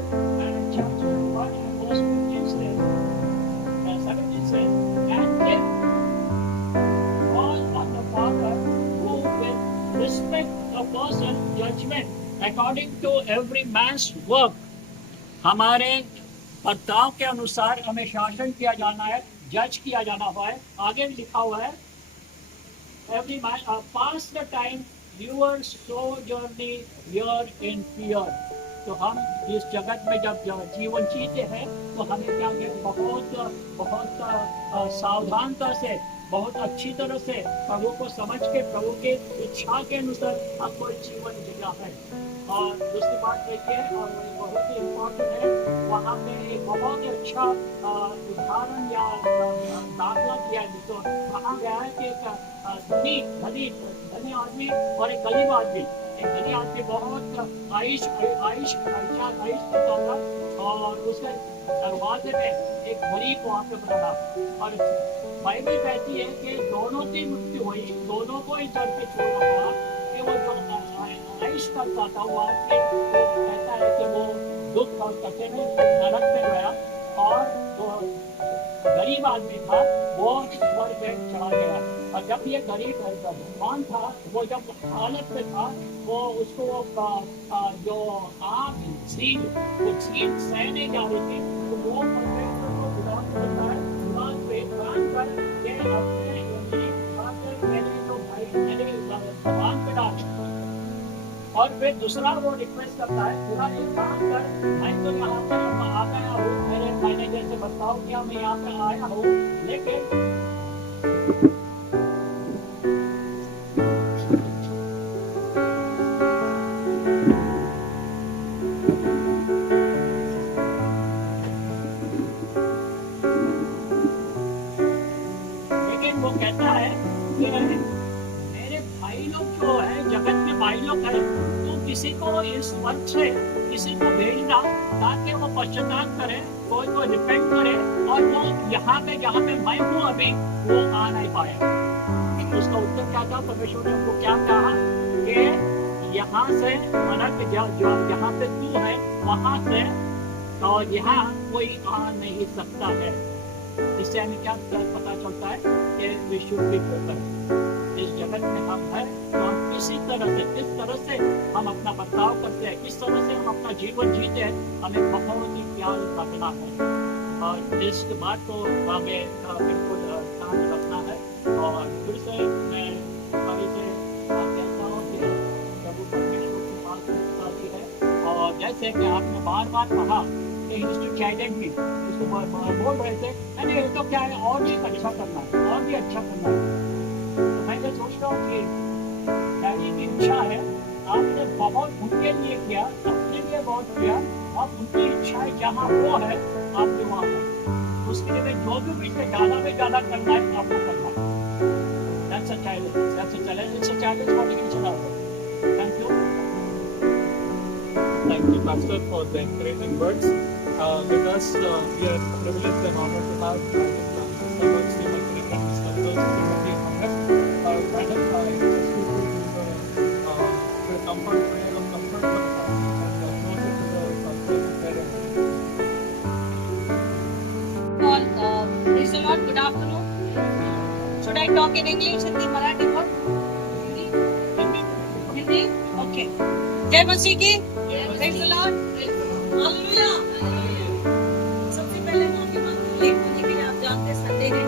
chapter 1 and verse 15 says 17 says, and if all on the Father who will respect a person's judgment according to every man's work, हमारे बर्ताव के अनुसार हमें शासन किया जाना है, जज किया जाना हुआ है। आगे लिखा हुआ है every man pass the time your sojourning here in fear। तो हम इस जगत में जब जीवन जीते हैं तो हमें क्या बहुत सावधानता से, बहुत अच्छी तरह से प्रभु को समझ के, प्रभु के इच्छा के अनुसार हमको जीवन जीना है। और दूसरी बात देखिए, और बहुत ही इम्पोर्टेंट है, वहाँ पे एक बहुत ही अच्छा उदाहरण या दाखला दिया है। तो कहा गया है कि धनी आदमी और एक गरीब आदमी। एक धनी आदमी बहुत आइश करता था और उसके दरवाजे में एक गरीब वहाँ पे बना। और बाइबल कहती है कि दोनों की मृत्यु हुई, दोनों को ही जड़ पे छोड़ना पड़ा। कि वो जो आइश करता था वो आदमी, वो कहता है कि वो दुख और कष्ट में नरक में गया, और जो गरीब आदमी था वो स्वर्ग में चला गया। और जब ये गरीब धनवान था, वो जब हालत में था, वो उसको जो आग सील सह नहीं जा रही थी, तो वो परमेश्वर को विरोध करता है, विरोध पे प्राण कर के अपने मेरे जो भाई मेरे भगवान पे डाल। और फिर दूसरा वो रिक्वेस्ट करता है, पूरा एक काम कर, मैं तो यहाँ पर आ गया हूँ, मेरे मैनेजर से बताओ क्या मैं यहाँ पे आया हूँ, लेकिन वो कहता है कि मेरे भाई लोग जो है जगत में भाई लोग है, तो किसी को इस वर्ग से किसी को भेजना ताकि वो पश्चाताप करे, कोई को रिपेंट करे, और वो यहाँ पे जहाँ पे मैं हूँ अभी वो आ नहीं पाया। उसका उत्तर क्या था? परमेश्वर ने हमको क्या कहा कि यहाँ से मनक जो यहाँ पे तू है वहां से, और यहाँ कोई आ नहीं सकता है। इससे हमें क्या पता चलता है कि वी शुड बी फोकस्ड। इस जगत में हम हैं तो हम इसी तरह से, किस तरह से हम अपना बर्ताव करते हैं, किस तरह से हम अपना जीवन जीते हैं, हमें बहुत ही ख्याल रखना है। और इस बात को हमें बिल्कुल ध्यान रखना है। और फिर से मैं भाई से कहता हूँ कि प्रभु परमेश्वर की बात बताती है। और जैसे कि आपने बार बार कहा कि इंस्टीट्यूट चाइल्ड में इसको बोल रहे थे, मैंने ये तो क्या है और भी अच्छा करना है, और भी अच्छा करना है। तो मैं ये सोचता हूँ कि डैडी की इच्छा है, आपने बहुत उनके लिए किया, अपने लिए बहुत किया, अब उनकी इच्छाएं जहाँ वो है आपके वहाँ है। उसके लिए जो भी मुझसे ज़्यादा करना है आपको करना है। That's a challenge. That's a challenge. It's a challenge for each and every. Thank you. Thank you, Pastor, for the encouraging words. With us, we are privileged and honored to have Madam Srimati the comfort prayer of comfort for the family and closer to the pastor's parents. Praise the Lord. Good afternoon. Should I talk in English, Hindi, Marathi, what? Hindi? Okay. जय मसीह की। Praise the Lord. Hallelujah. सबसे पहले माफी मांगती हूँ, लेट होने के लिए। आप जानते हैं संडे है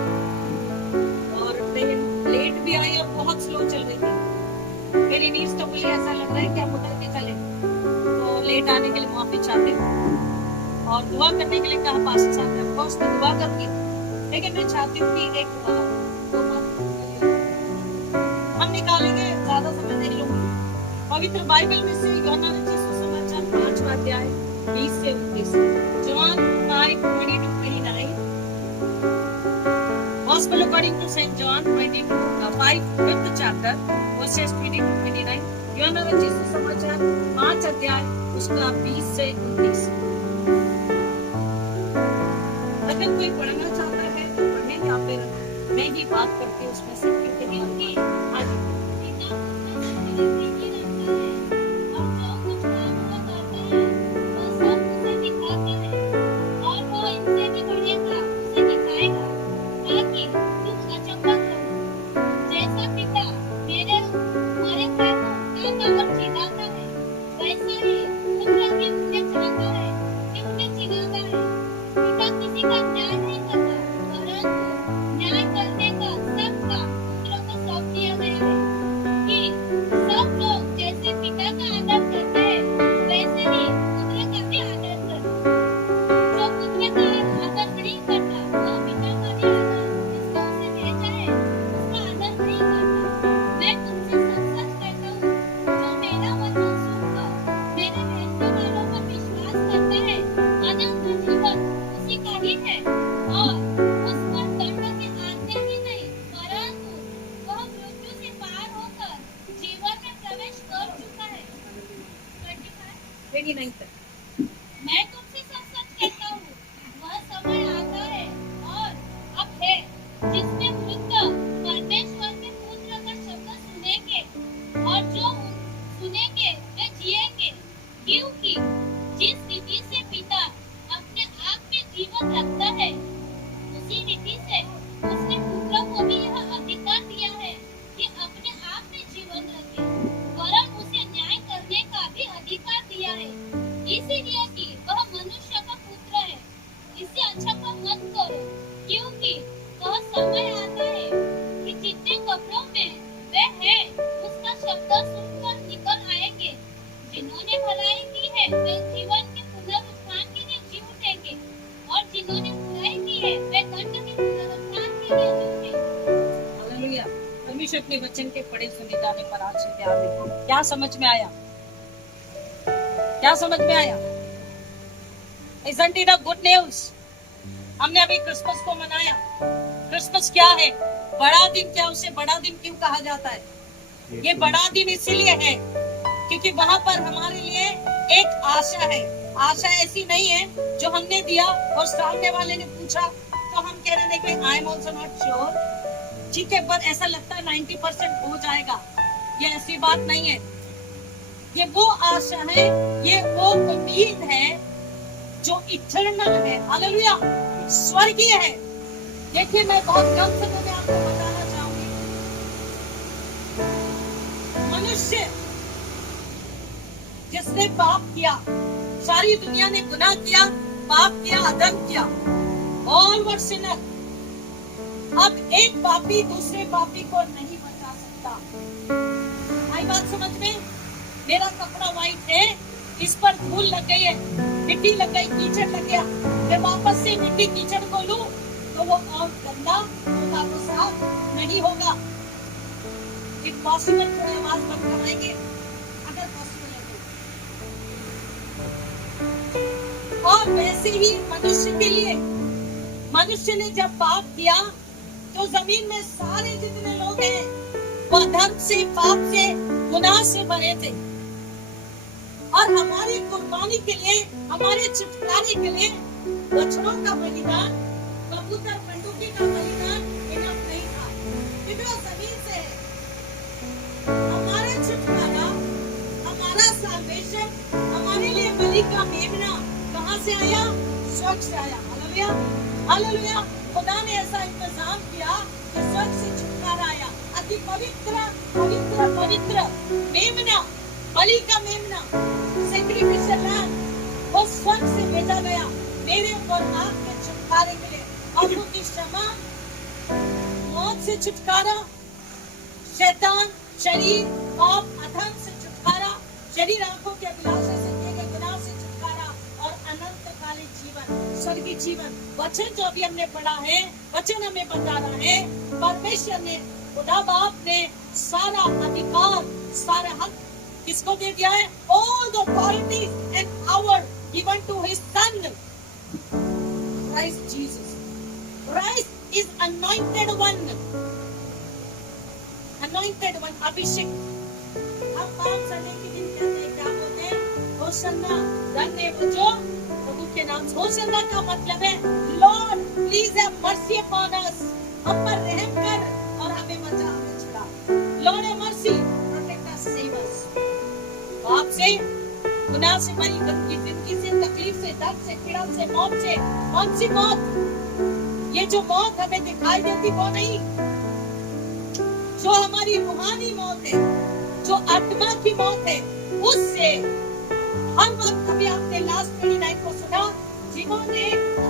और ट्रेन लेट भी आई और बहुत स्लो चल रही थी। मेरी नीड्स तो मुझे ऐसा लग रहा है कि हम उतर के चले, तो लेट आने के लिए माफी चाहती हूँ। और दुआ करने के लिए कहा पास्टर साहब ने, ऑफ कोर्स मैं दुआ करूंगी, लेकिन मैं चाहती हूँ कि एक हम निकालेंगे, ज्यादा समय नहीं लूंगी। पवित्र बाइबल में से यूहन्ना रचित सुसमाचार 5वां अध्याय 20 से 29, John 5:20-29, Gospel according to Saint John 5th chapter verses 20-29, यूहन्ना रचित सुसमाचार 5 अध्याय उसका 20 से 29। अगर कोई पढ़ना चाहता है तो पढ़े, या फिर मैं ही बात करके उसमें से क्योंकि मैं तुमसे सच कहता हूँ, वह समय आता है और अब है जिसमें मृत परमेश्वर के पुत्र का शब्द सुनेंगे, और जो सुनेंगे वे जिएंगे, क्योंकि जिस रीति से पिता अपने आप में जीवन रखता है, उसी रीति से उसने पुत्र को भी यह अधिकार दिया है कि अपने आप में जीवन रखे, वरन उसे न्याय करने का भी अधिकार दिया है, इसीलिए कि वह मनुष्य का पुत्र है। इसे अच्छा मत करो, क्योंकि वह समय आता है कि जितने कब्रों में वे हैं उसका शब्द सुनकर निकल आएंगे। जिन्होंने भलाई की है वे जीवन के पुनरुत्थान के लिए जी उठेंगे, और जिन्होंने बुराई की है वे दंड के पुनरुत्थान के लिए जी उठेंगे। हालेलुया। परमेश्वर अपने वचन के पढ़े सुने जाने पर आज से क्या समझ में आया? क्या समझ में आया? Isn't it a good news? हमने अभी क्रिसमस को मनाया। क्रिसमस क्या है? बड़ा दिन। क्या उसे बड़ा दिन क्यों कहा जाता है? ये बड़ा दिन इसीलिए है क्योंकि वहां पर हमारे लिए एक आशा है। आशा ऐसी नहीं है जो हमने दिया और सामने वाले ने पूछा तो हम कह रहे थे कि I am also not sure, ठीक है, पर ऐसा लगता है 90% हो जाएगा। ये ऐसी बात नहीं है। ये वो आशा है, ये वो उम्मीद है जो इटर्नल है। हालेलुया। स्वर्गीय है। देखिए, मैं बहुत कम समय में आपको बताना चाहूंगी, मनुष्य जिसने पाप किया, सारी दुनिया ने गुनाह किया, पाप किया, अधर्म किया, ऑल वर सिनर। अब एक पापी दूसरे पापी को नहीं बचा सकता। आई बात समझ में? मेरा कपड़ा वाइट है, इस पर धूल लग गई है, मिट्टी लग गई, कीचड़ लग गया, मैं वापस से मिट्टी कीचड़ को लूं तो वो और गंदा होगा, तो साफ नहीं होगा। It possible? थोड़ी आवाज बंद कराएंगे अगर पॉसिबल है तो। और वैसे ही मनुष्य के लिए, मनुष्य ने जब पाप किया तो जमीन में सारे जितने लोग हैं वो धर्म से, पाप से, गुनाह से भरे थे। और हमारी कुर्बानी के लिए, हमारे छुटकारे के लिए बछड़ों का बलिदान, कबूतर पंडुकी का बलिदान इनफ नहीं था। क्योंकि जमीन से है हमारा छुटकारा, हमारा साल्वेशन, हमारे लिए बलि का मेमना कहाँ से आया? स्वर्ग से आया। Hallelujah, hallelujah. खुदा ने ऐसा इंतजाम किया कि स्वर्ग से छुटकारा आया। अति पवित्र पवित्र पवित्र मेमना, बलि का मेमना, सैक्रिफिशियल लैम्ब, वो स्वर्ग से भेजा गया मेरे और आपके छुटकारे के लिए। पापों की क्षमा, मौत से छुटकारा, शैतान, शरीर, पाप, अधर्म से छुटकारा, शरीर आंखों के अभिलाषा से किए गए गुनाह से छुटकारा और अनंतकालीन जीवन, स्वर्गीय जीवन। वचन जो अभी हमने पढ़ा है, वचन हमें बता रहा है, परमेश्वर ने, खुदा बाप ने सारा अधिकार, सारा हक किसको दे दिया है? All the authority and power given to his son, Christ Jesus. Christ is anointed one. Anointed one, अभिषेक। हम पाप संडे के दिन कहते हैं, क्या बोलते हैं? होशन्ना, धन्य वो जो प्रभु के नाम। होशन्ना का मतलब है Lord please have mercy upon us, हम पर रहम कर और हमें बचा, हमें छुड़ा। Lord have mercy, protect us, save us. पाप से, गुनाह से, भरी गंदगी जिंदगी से, तकलीफ से, दर्द से, पीड़ा से, मौत से। कौन सी मौत? ये जो मौत हमें दिखाई देती वो नहीं, जो हमारी रूहानी मौत है, जो आत्मा की मौत है, उससे हर वक्त। अभी आपने लास्ट 29 को सुना, जिन्होंने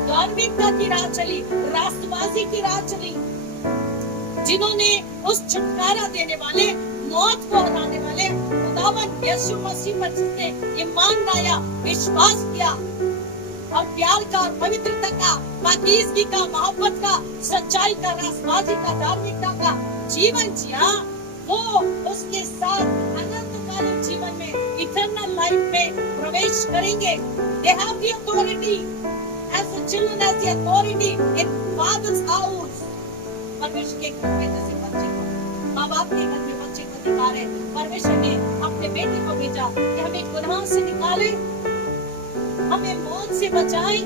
धार्मिकता की राह चली, राष्ट्रवादी की राह चली, जिन्होंने उस छुटकारा देने वाले, मौत को हराने वाले खुदावन यीशु मसीह पर जिसने ईमान लाया, विश्वास किया और प्यार का, पवित्रता का, पाकीज़गी का, मोहब्बत का, सच्चाई का, राष्ट्रवादी का, धार्मिकता का जीवन जिया, वो उसके साथ अनंतकालीन जीवन में, इटर्नल लाइफ में प्रवेश करेंगे। They have the authority as the children has the authority in Father's house. परमेश्वर के घर में जैसे बच्चे को, माँ बाप के घर में बच्चे को अधिकार है। परमेश्वर ने अपने बेटे को भेजा कि हमें गुनाह से निकाले, हमें मौत से बचाए।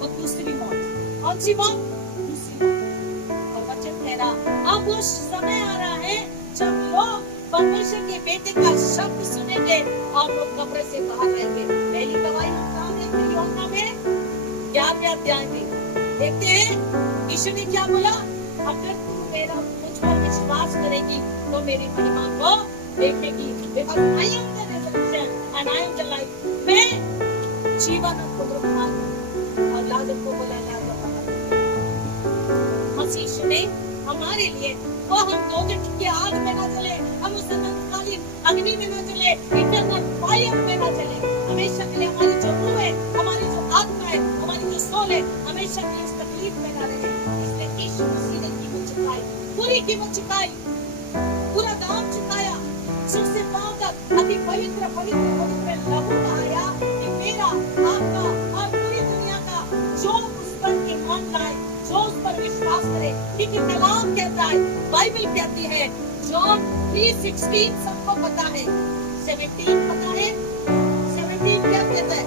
वो दूसरी मौत, कौन सी मौत? दूसरी मौत। और वचन कह रहा, अब वो समय आ रहा है जब लोग परमेश्वर के बेटे का शब्द सुनेंगे और वो कब्र से बाहर आएंगे। पहली गवाही हम कहाँ देखते हैं? यूहन्ना में 11वें अध्याय में देखते हैं, यीशु ने क्या बोला? अगर तू मेरा मुझ पर विश्वास करेगी तो मेरी महिमा को देखेगी। Because I am the resurrection and I am the life. मैं जीवन और पुनरुत्थान हूँ। और लाजर को बोला, लाजर मसीह सुने हमारे लिए, वो हम दोजख की आग में न जले, हम उस अनंतकालीन अग्नि में न जले, इटर्नल फायर में न जले। हमेशा के लिए हमारी जो रूह है, हमारी जो आत्मा है, हमारी जो सोल है, हमेशा के लिए इस तकलीफ में न रहे। इसलिए यीशु मसीह ने कीमत चुकाई, पूरी कीमत चुकाई, पूरा दाम चुकाया, सिर से पांव तक अति पवित्र पवित्र पवित्र लहू बहाया कि मेरा, आपका और पूरी दुनिया का जो उस पर ईमान लाए, जो उस पर विश्वास करे। क्योंकि कलाम कहता है, बाइबल कहती है, जॉन 3:16 सबको पता है, 17 पता है, 17 क्या कहता है?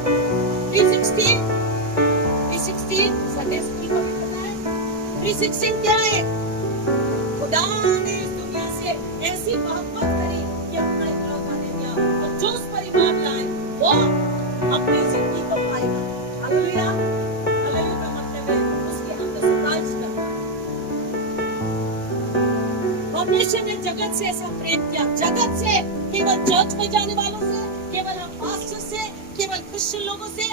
3:16 संडे स्कूल को भी पता है। 3:16 क्या है? खुदा ने इस दुनिया से ऐसी मोहब्बत करी कि अपना इकलौता दे दिया, और जो उस पर ईमान लाए वो अपनी जिंदगी को पाएगा। हालेलुया, हालेलुया का मतलब है उसके अंदर से राज करना, परमेश्वर ने जगत से ऐसा प्रेम किया, जगत से, केवल चर्च में जाने वालों से, केवल हम पास्टर से, केवल क्रिश्चियन लोगों से,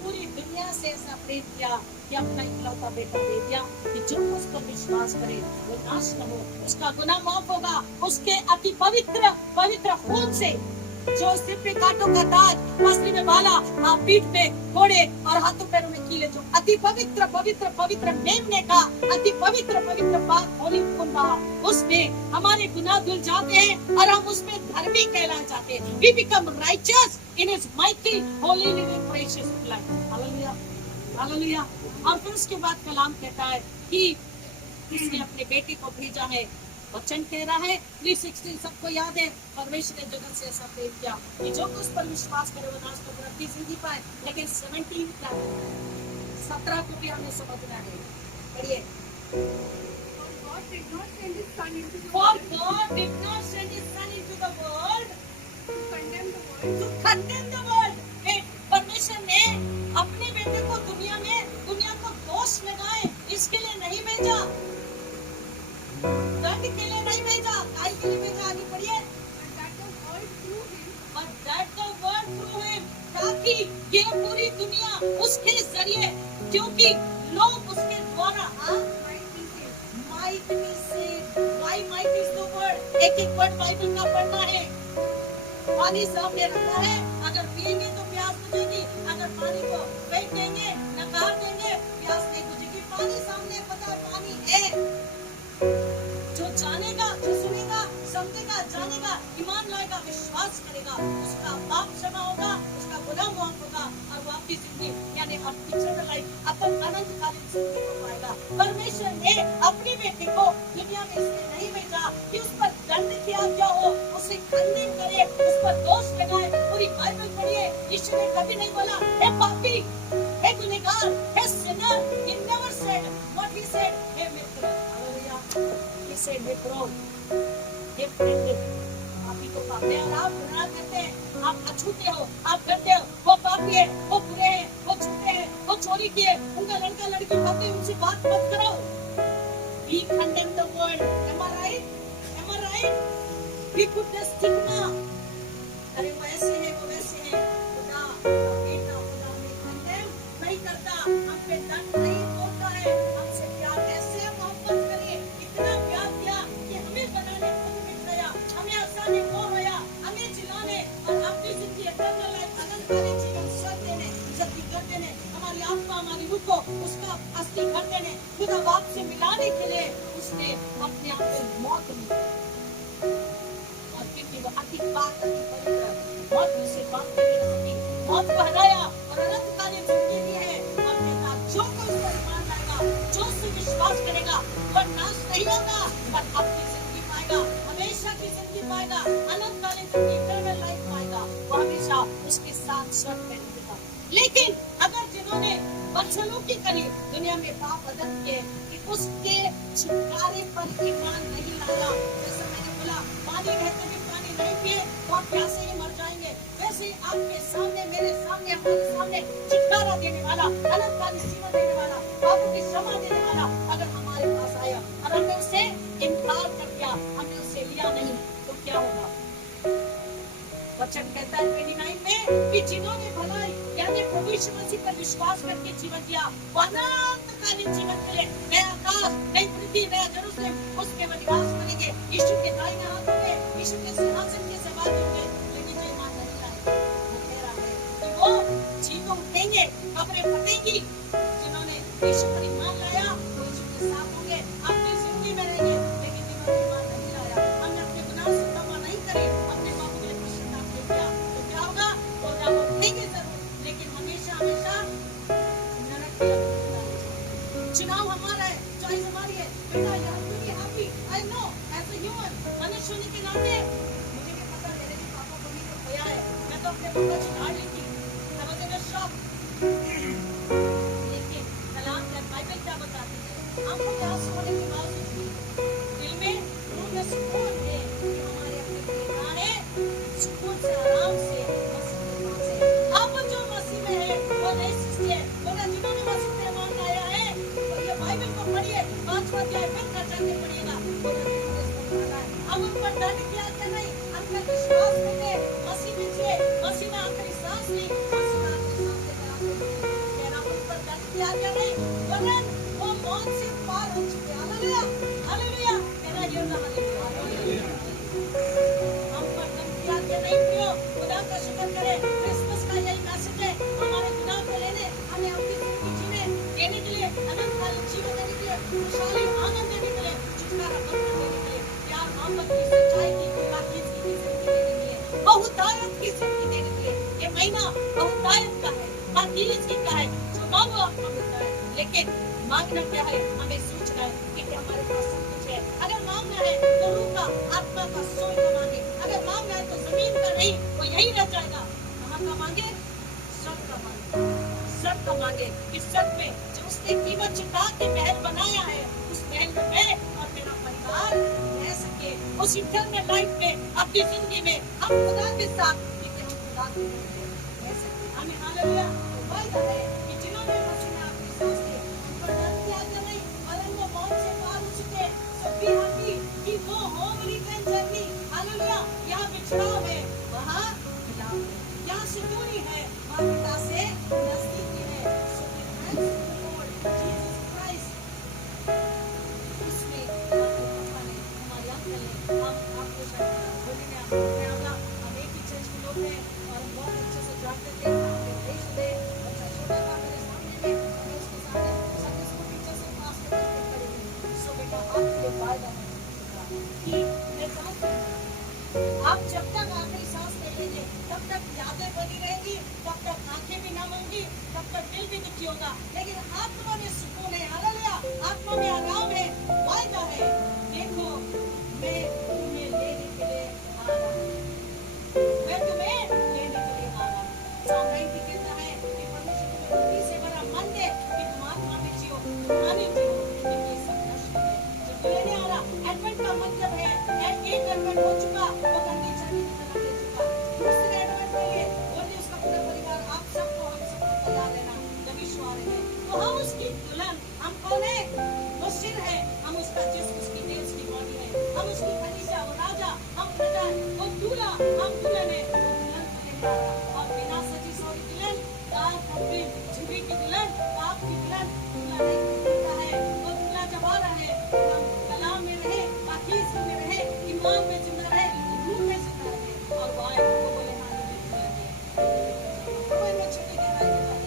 पूरी दुनिया से ऐसा प्रेम किया कि अपना इकलौता बेटा दे दिया कि जो उस पर विश्वास करे वो नाश न हो, उसका गुनाह माफ होगा, उसके अति पवित्र पवित्र खून से, जो सिर पे कांटों का ताज, मछली में बाला, पीठ पे घोड़े और हाथों पैरों में कीले, जो अति पवित्र पवित्र पवित्र मेमने का अति पवित्र पवित्र पाक होली खून बहा, उसमें हमारे गुनाह धुल जाते हैं और हम उसमें धर्मी कहलाए जाते हैं। We become righteous in His mighty, holy, living, precious blood. Hallelujah, hallelujah. और फिर उसके बाद कलाम कहता है कि उसने अपने बेटे को भेजा है। वचन कह रहा है 3:16 सबको याद है, परमेश्वर ने जगत से ऐसा प्रेम किया कि जो उस पर विश्वास करे वो नाश न हो, जिंदगी पाए। लेकिन 17 को भी हमें समझना है। पढ़िए। For God did not send His Son into the For world God did not send His Son into the world to condemn the world, to condemn the world. परमेश्वर ने अपने बेटे को दुनिया को दोष लगाए इसके लिए नहीं भेजा, दंड के लिए नहीं भेजा, काय के लिए भेजा? आगे पढ़िए। but that the world through Him, ताकि ये पूरी दुनिया उसके जरिए, क्योंकि लोग उसके द्वारा might be saved. might be saved. Why might is the word? एक वर्ड बाइबल का पढ़ना है। पानी सामने रखना है, अगर पिएंगे तो प्यास बुझेगी, अगर पानी को फेंक देंगे, नकार देंगे, प्यास नहीं बुझेगी। पानी सामने पता है, पानी है। जो जानेगा, जो सुनेगा, समझेगा, जानेगा, ईमान लाएगा, विश्वास करेगा, उसका पाप क्षमा होगा, उसका गुनाह माफ होगा और वो आपकी जिंदगी यानी इटर्नल लाइफ, अपन अनंतकालीन जिंदगी को पाएगा। परमेश्वर ने अपने बेटे को दुनिया में इसलिए नहीं भेजा कि उस पर दंड किया गया हो, उसे खंडन करे, उस पर दोष लगाए। पूरी बाइबल पढ़िए, यीशु ने कभी नहीं बोला हे पापी, हे गुनहगार, हे sinner. He never said what he said, हे मित्र। Hallelujah. He said hey bro, hey friend. पापी को पापी, और आप गुनाह करते हैं, आप अछूते हो, आप गंदे हो, वो पापी है, वो बुरे हैं, वो झूठे हैं, वो चोरी किए, उनका लड़का लड़की पापी, उनसे बात मत करो। We condemn the world. Am I right? Am I right? We put the stigma. अरे वो ऐसे है, वो वैसे है। खुदा का बेटा खुदा हमें condemn नहीं करता, हम पे दंड नहीं होता है, हमसे प्यार ऐसे मोहब्बत करे, इतना प्यार किया कि हमें बनाने खुद मिट गया, हमें हंसाने वो रोया, हमें जिलाने और अपनी जिंदगी eternal life, अनंतकालीन जीवन स्वर्ग देने, जबकि कर देने, हमारी आत्मा, हमारी रूह को उसका असली घर देने, खुदा बाप से मिलाने के लिए उसने अपने आप में मौत ली। और क्योंकि वो अति पाक, अति पवित्र, मौत से बात नहीं सकती, मौत को हराया और अनंतकालीन जिंदगी दी है। और कहता जो कोई उस पर ईमान लाएगा, जो उससे विश्वास करेगा, वह नाश नहीं होगा, पर अपनी जिंदगी पाएगा, हमेशा की जिंदगी पाएगा, अनंतकालीन जिंदगी, इटर्नल लाइफ पाएगा। वो हमेशा उसके साथ स्वर्ग में रहेगा। लेकिन अगर जिन्होंने बदसलूकी की करी, दुनिया में पाप अदब किए, कि उसके छुटकारे पर ईमान नहीं लाया, जैसे मैंने बोला, पानी रहते भी पानी नहीं पिए तो आप प्यासे ही मर जाएंगे। वैसे आपके सामने, मेरे सामने, हमारे सामने छुटकारा देने वाला, अनंतकालीन जीवन देने वाला, पापों की क्षमा देने वाला अगर हमारे पास आया और हमने उससे इनकार कर दिया, हमने उससे लिया नहीं, तो क्या होगा? वचन कहता है 29 में कि जिन्होंने भलाई यानी प्रभु यीशु मसीह पर विश्वास करके जीवन दिया, वो अनंतकालीन जीवन के लिए नया आकाश, नई पृथ्वी, नया यरूशलेम, उसके में निवास करेंगे। यीशु के दाहिने हाथ होंगे, यीशु के सिंहासन के सवार होंगे। लेकिन जो ईमान नहीं लाए, वो कह रहा है कि वो जी तो उठेंगे, कब्रें फटेंगी। जिन्होंने यीशु पर ईमान लाया, वो यीशु के साथ होंगे, अपनी जिंदगी में रहेंगे। लेकिन जिन्होंने ईमान नहीं लाया, हमने अपने गुनाह से तौबा नहीं करी, अपने पापों के लिए पश्चाताप नहीं किया, तो क्या होगा? वो ना उठेंगे जरूर, लेकिन हमेशा हमेशा नरक की अग्नि में डाले। चुनाव हमारा है, चॉइस हमारी है। बेटा you have to be happy. I know as a human, मनुष्य होने के नाते मुझे भी पता है, मेरे भी पापा को भी तो खोया है, मैं तो अपने पापा छुड़ा लेती, समझेगा शॉक। लेकिन कलाम या बाइबल क्या बताती है? हम उदास होने के बावजूद भी दिल में रूह में सुकून है कि हमारे अपने ठिकाने है, सुकून से, आराम से मसीह के पास है। अब जो मसीह में है वो नई सृष्टि है। बोला जिन्होंने मसीह में ईमान लाया है, और ये बाइबल को पढ़िए, 5वां अध्याय फिर कर जाके पढ़िएगा। बोला जिन्होंने इसको माना बहुतायत की जिंदगी देने के लिए। ये महीना बहुतायत का है, पातीली का है, जो मांगो आपको मिलता है। लेकिन मांगना क्या है, हमें सोचना है कि हमारे पास सब कुछ है। अगर मांगना है तो रूह का, आत्मा का, सोच का मांगे। अगर मांगना है तो जमीन का नहीं, वो यही रह जाएगा। कहाँ का मांगे? स्वर्ग का मांगे, स्वर्ग का मांगे। इस स्वर्ग में जो उसने कीमत चुका के महल बनाया है, उस महल में मैं और मेरा परिवार रह सके। उस इटर्नल लाइफ में, अपनी जिंदगी में हम खुदा के साथ, लेकिन हम खुदा के साथ रह सके। हमें हालेलुया वायदा है कि जिन्होंने मसीह में अपनी सांस ली, उनको डर की आज्ञा नहीं, और वो मौत से पार हो चुके। So be happy कि वो home return journey, हालेलुया, यहाँ बिछड़ाव है, वहाँ मिलाप है। यहाँ से दूरी है, वहाँ पिता से नजदीकी है। So give thanks to the Lord Jesus Christ। उसमें आपके पापा ने, हमारे अंकल ने, हम आपको शायद बोलेंगे, आपको क्या होगा, हम एक ही चर्च के लोग हैं और हम बहुत अच्छे से जानते थे। हमने देश दे, बच्चा छोटा था मेरे सामने में, मैं उसके सामने संडे स्कूल टीचर से पास करके खड़े थे। सो बेटा आपके लिए वायदा है कि मैं जानती हूँ आप जब तक आखिरी सांस ले लेंगे, तब तक यादें बनी रहेंगी, तब तक आंखें भी नम होंगी, तब तक दिल भी दुखी होगा, लेकिन आत्मा में सुकून है, हालेलुया, आत्मा में आराम है, वायदा है। देखो मैं तुम्हें लेने के लिए आ रहा हूँ, मैं तुम्हें लेने के लिए आ रहा हूँ। Psalm 90 कहता है कि परमेश्वर तुम्हें बुद्धि से भरा मन दे कि तुम आत्मा में जियो, तुम आने जियो, लेकिन ये सब नश्वर है। जब तू लेने आ रहा, एडवेंट का मतलब है एक एडवेंट हो चुका, वो कंडीशन की तरह ले चुका। दूसरे एडवेंट के लिए बोलिए उसका पूरा परिवार, आप सबको, हम सबको तैयार रहना, जब यीशु आ रहे हैं तो हम उसकी दुल्हन, हम कौन है? वो सिर है, हम उसका जिस्म, उसकी देश की बॉडी है, हम उसकी कलीसिया, वो राजा, हम प्रजा, वो दूल्हा, हम दुल्हन है। वो दुल्हन को लेकर आ रहा, और बिना सजी सवरी दुल्हन, दाल खपड़ी झुरी की दुल्हन, पाप की दुल्हन, दूल्हा नहीं मिलता है। वो दूल्हा जब आ रहा है तो हम कलाम में रहे, पाकीज़गी में रहे, ईमान में जिंदा रहे, रूह में जिंदा रहे, और वो आए वो बोले हालेलुया, छोटे के भाई के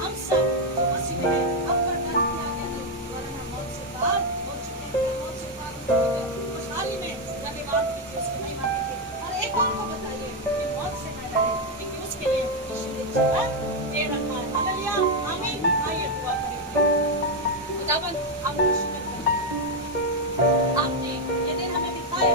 हम सब जो मसीह में हैं, अपना दान किया गया है, वरना मौत से पार हो चुके हैं, मौत से पार हो चुके हैं। खुशहाली में धन्यवाद कीजिए, उसकी महिमा कीजिए। और एक और को बताइए कि मौत से न डरे, क्योंकि उसके लिए यीशु ने जीवन दे रखा है। हालेलुया, आमीन। आइए दुआ करें। खुदावन आपका शुक्र करते हैं, आपने ये दिन हमें दिखाया,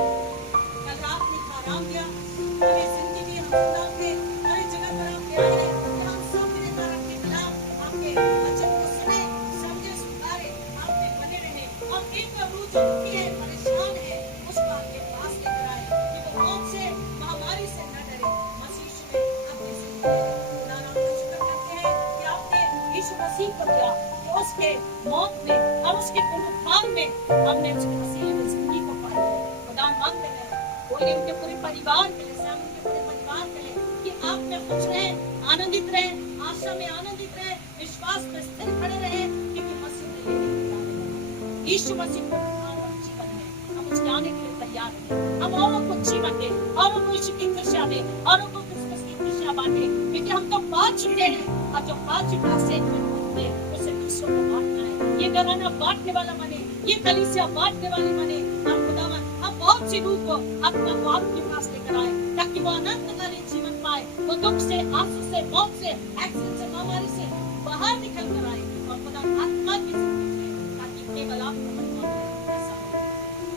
कल रात ने आराम दिया, हमें जिंदगी दी, हम खुदा के हर जगह पर आपके आए हैं कि हम सब मिलकर आपके खिलाफ आपके वचन को सुने, समझे, सुधारे, आपने बने रहे, और एक रूह जो दुखी है, परेशान है, उसको आपके पास लेकर आए कि वो मौत से, महामारी से न डरे। मसीह यीशु में अपनी जिंदगी खुदा नाम का शुक्र करते हैं कि आपने यीशु मसीह को दिया, कि उसके मौत में और उसके पुनरुत्थान में हमने उसके वसीले में जिंदगी को पाया। खुदा मांगते हैं बोले उनके पूरे परिवार के लिए, सैम उनके पूरे परिवार के लिए, कि आप में खुश रहे, आनंदित रहे, आशा में आनंदित रहे, विश्वास में स्थिर खड़े रहे, क्योंकि मसीह ने लेने के लिए आने वाला। यीशु मसीह को जीवन है, हम उसके आने के लिए तैयार हैं। हम औरों को जीवन दें, औरों को यीशु की खुशियां दें, औरों को क्रिसमस की खुशियां बांटें, क्योंकि हम तो पा चुके हैं, और जो पा चुका से उसे दूसरों को बांटना है। ये घराना बांटने वाला बने, ये कलीसिया बांटने वाली बने। हम खुदावन हम बहुत सी रूह को अपना को आपके पास लेकर आए, ताकि वो अनंतकालीन जीवन पाए, वो दुख से, आंसू से, मौत से, एक्सीडेंट से, महामारी से बाहर निकल कर आए, और खुदा आत्मा की जिंदगी जिए, ताकि केवल आपका परिवार ऐसा हो।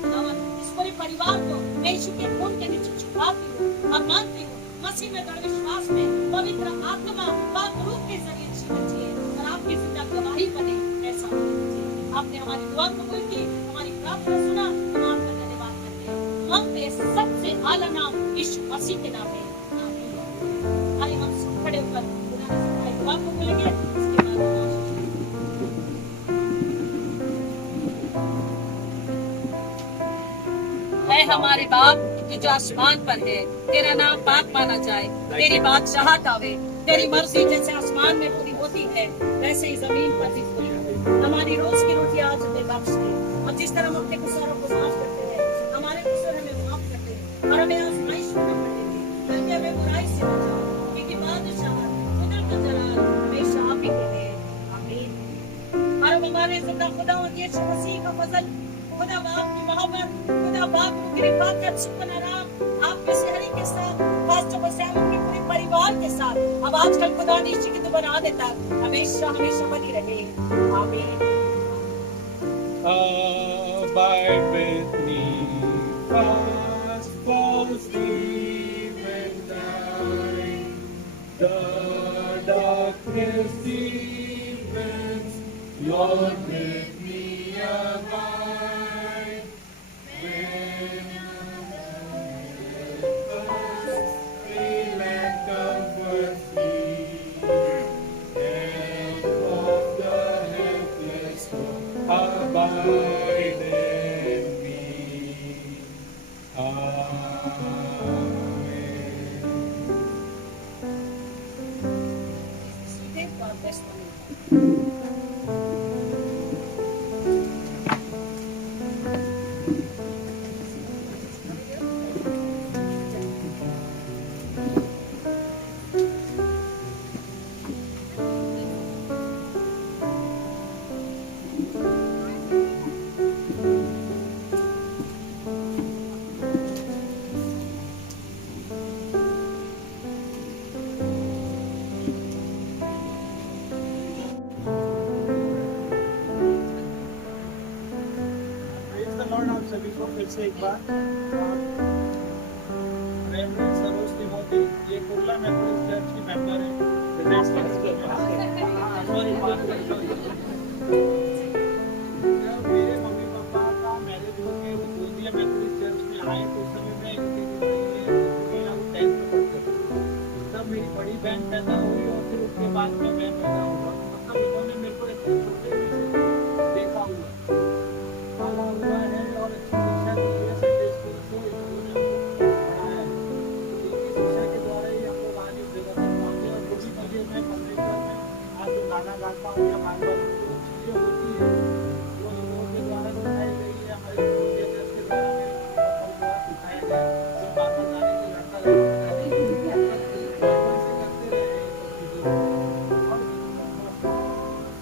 खुदावन इस पूरे परिवार को मैं यीशु के खून के नीचे छुपाती हूँ और मानती हूँ, मसीह में दृढ़ विश्वास में पवित्र आत्मा पाक रूह के जरिए जीवन जिए, और आपकी जिंदा गवाही बने, ऐसा होना चाहिए। आपने हमारी दुआ कबूल की, हमारी प्रार्थना सुना, हम आपका धन्यवाद करते हैं। हम पे सबसे आला नाम यीशु मसीह के नाम है, आमीन। आइए हम सब खड़े होकर खुदा से हमारी दुआ को बोलेंगे, इसके बाद हम है हमारे बाप कि जो आसमान पर है, तेरा नाम पाक माना जाए, तेरी बादशाहत आवे, तेरी मर्जी जैसे आसमान में पूरी होती है वैसे ही जमीन पर भी पूरी हो। हमारी रोज की रोटी आज हमें बख्श दे, और जिस तरह हम अपने गुस्सारों को माफ करते हैं, हमारे गुस्से हमें माफ करते हैं, और हमें आजमाइश में न पड़ने दे, बल्कि हमें बुराई से बचाओ, क्योंकि बादशाहत, कुदरत और जलाल हमेशा आप ही के हैं, आमीन। और हमारे जिंदा खुदा यीशु मसीह का फजल, खुदा बाप की मोहब्बत, खुदा बाप की रिफाकत, सुकून आराम आप में से हर एक के साथ, पास्टर बसैम अपने पूरे परिवार के साथ अब आजकल खुदा ने इसी की दोबारा देता हमेशा हमेशा बनी रहे। आमीन। Abide with me, fast closely when night the darkness deepens. Lord, with me abide. When feel and comfort me, and of the helpless abide in me. Amen. God bless you. Praise the Lord. आप सभी को फिर से एक बार रेवरेंड सरोज तिमोथी, ये कुर्ला मेथोडिस्ट चर्च की मेंबर है। जब मेरे मम्मी पापा का मैरिज होके वो गोंदिया मेथोडिस्ट चर्च में आए तो उस समय मैं इनके हम 10th में पढ़ते थे। तब मेरी बड़ी बहन पैदा हुई और फिर उसके बाद में मैं पैदा हुआ। मतलब इन्होंने मेरे को एक छोटे में से देखा हुआ पाला हुआ है और अच्छी शिक्षा दी है। संडे स्कूल से इन्होंने हमको पढ़ाया है। इनकी शिक्षा के द्वारा ही हम लोग आज इस जगह तक पहुँचे। और जो भी चीज़ें मैं परमेश्वर में आज जो गाना गाता हूँ या बार बार जो चीज़ें होती है वो इन लोगों के द्वारा सिखाई गई है। हमारे गोंदिया चर्च के द्वारा मेरे को द्वारा सिखाया गया है। जो बार बार गाने की लड़ता रहता है ऐसे करते रहे इन सब चीज़ों को। और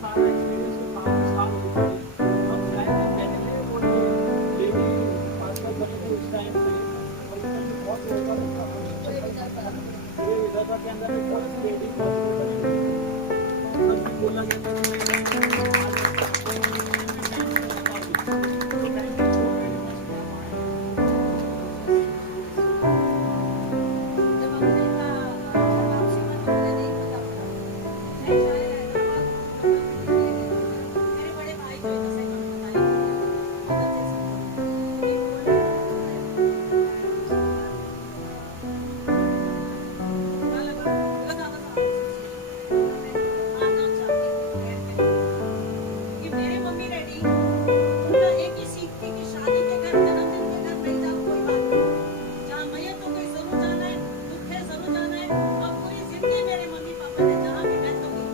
सारा एक्सपीरियंस 5 साल हो गए। हम शायद पहले वो लेडी पास्टर बने थे उस टाइम से और उस टाइम बहुत लोगों का पूरे विधाता के अंदर एक बहुत लेडी सब बोला जाता है। मेरे मम्मी डैडी उनका एक ही सीख थी कि शादी के घर, जन्मदिन के घर नहीं जाओ, कोई बात नहीं। जहाँ मैयत हो गई जरूर जाना है, दुख है जरूर जाना है। और पूरी जिंदगी मेरे मम्मी पापा ने जहाँ भी डेथ होगी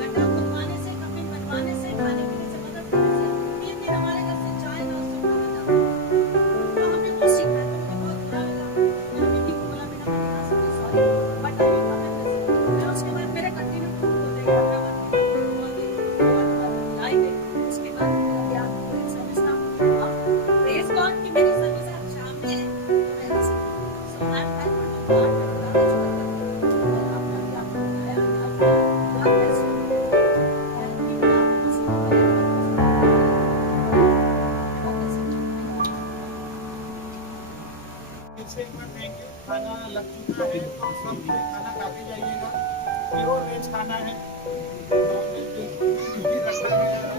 गड्ढा खुदवाने से, कफन बनवाने से, खाने पीने से मदद करने से, 3 दिन हमारे घर से चाय नाश्ता खाना जाता है। तो हमने वो सीखा। तो मुझे बहुत बुरा लगा। मैंने बेटी को बोला बेटा मैं नहीं आ सकती, sorry, but I will come and visit. फिर उसके बाद मेरे कंटिन्यू होते गए। उसके बाद मेरा प्यार पूरी सर्विस था। अब प्रेज गॉड कि मेरी सर्विस आज शाम में है तो मैं आ सकती हूँ। So I am thankful to God मैं खुदा का शुक्र करती हूँ। मैंने अपना भी आपको बताया। God bless you and keep up इससे एक बार थैंक यू। खाना लग चुका है तो सब कोई खाना खा के जाइएगा। प्योर वेज खाना है, नॉन वेज भी रखा है।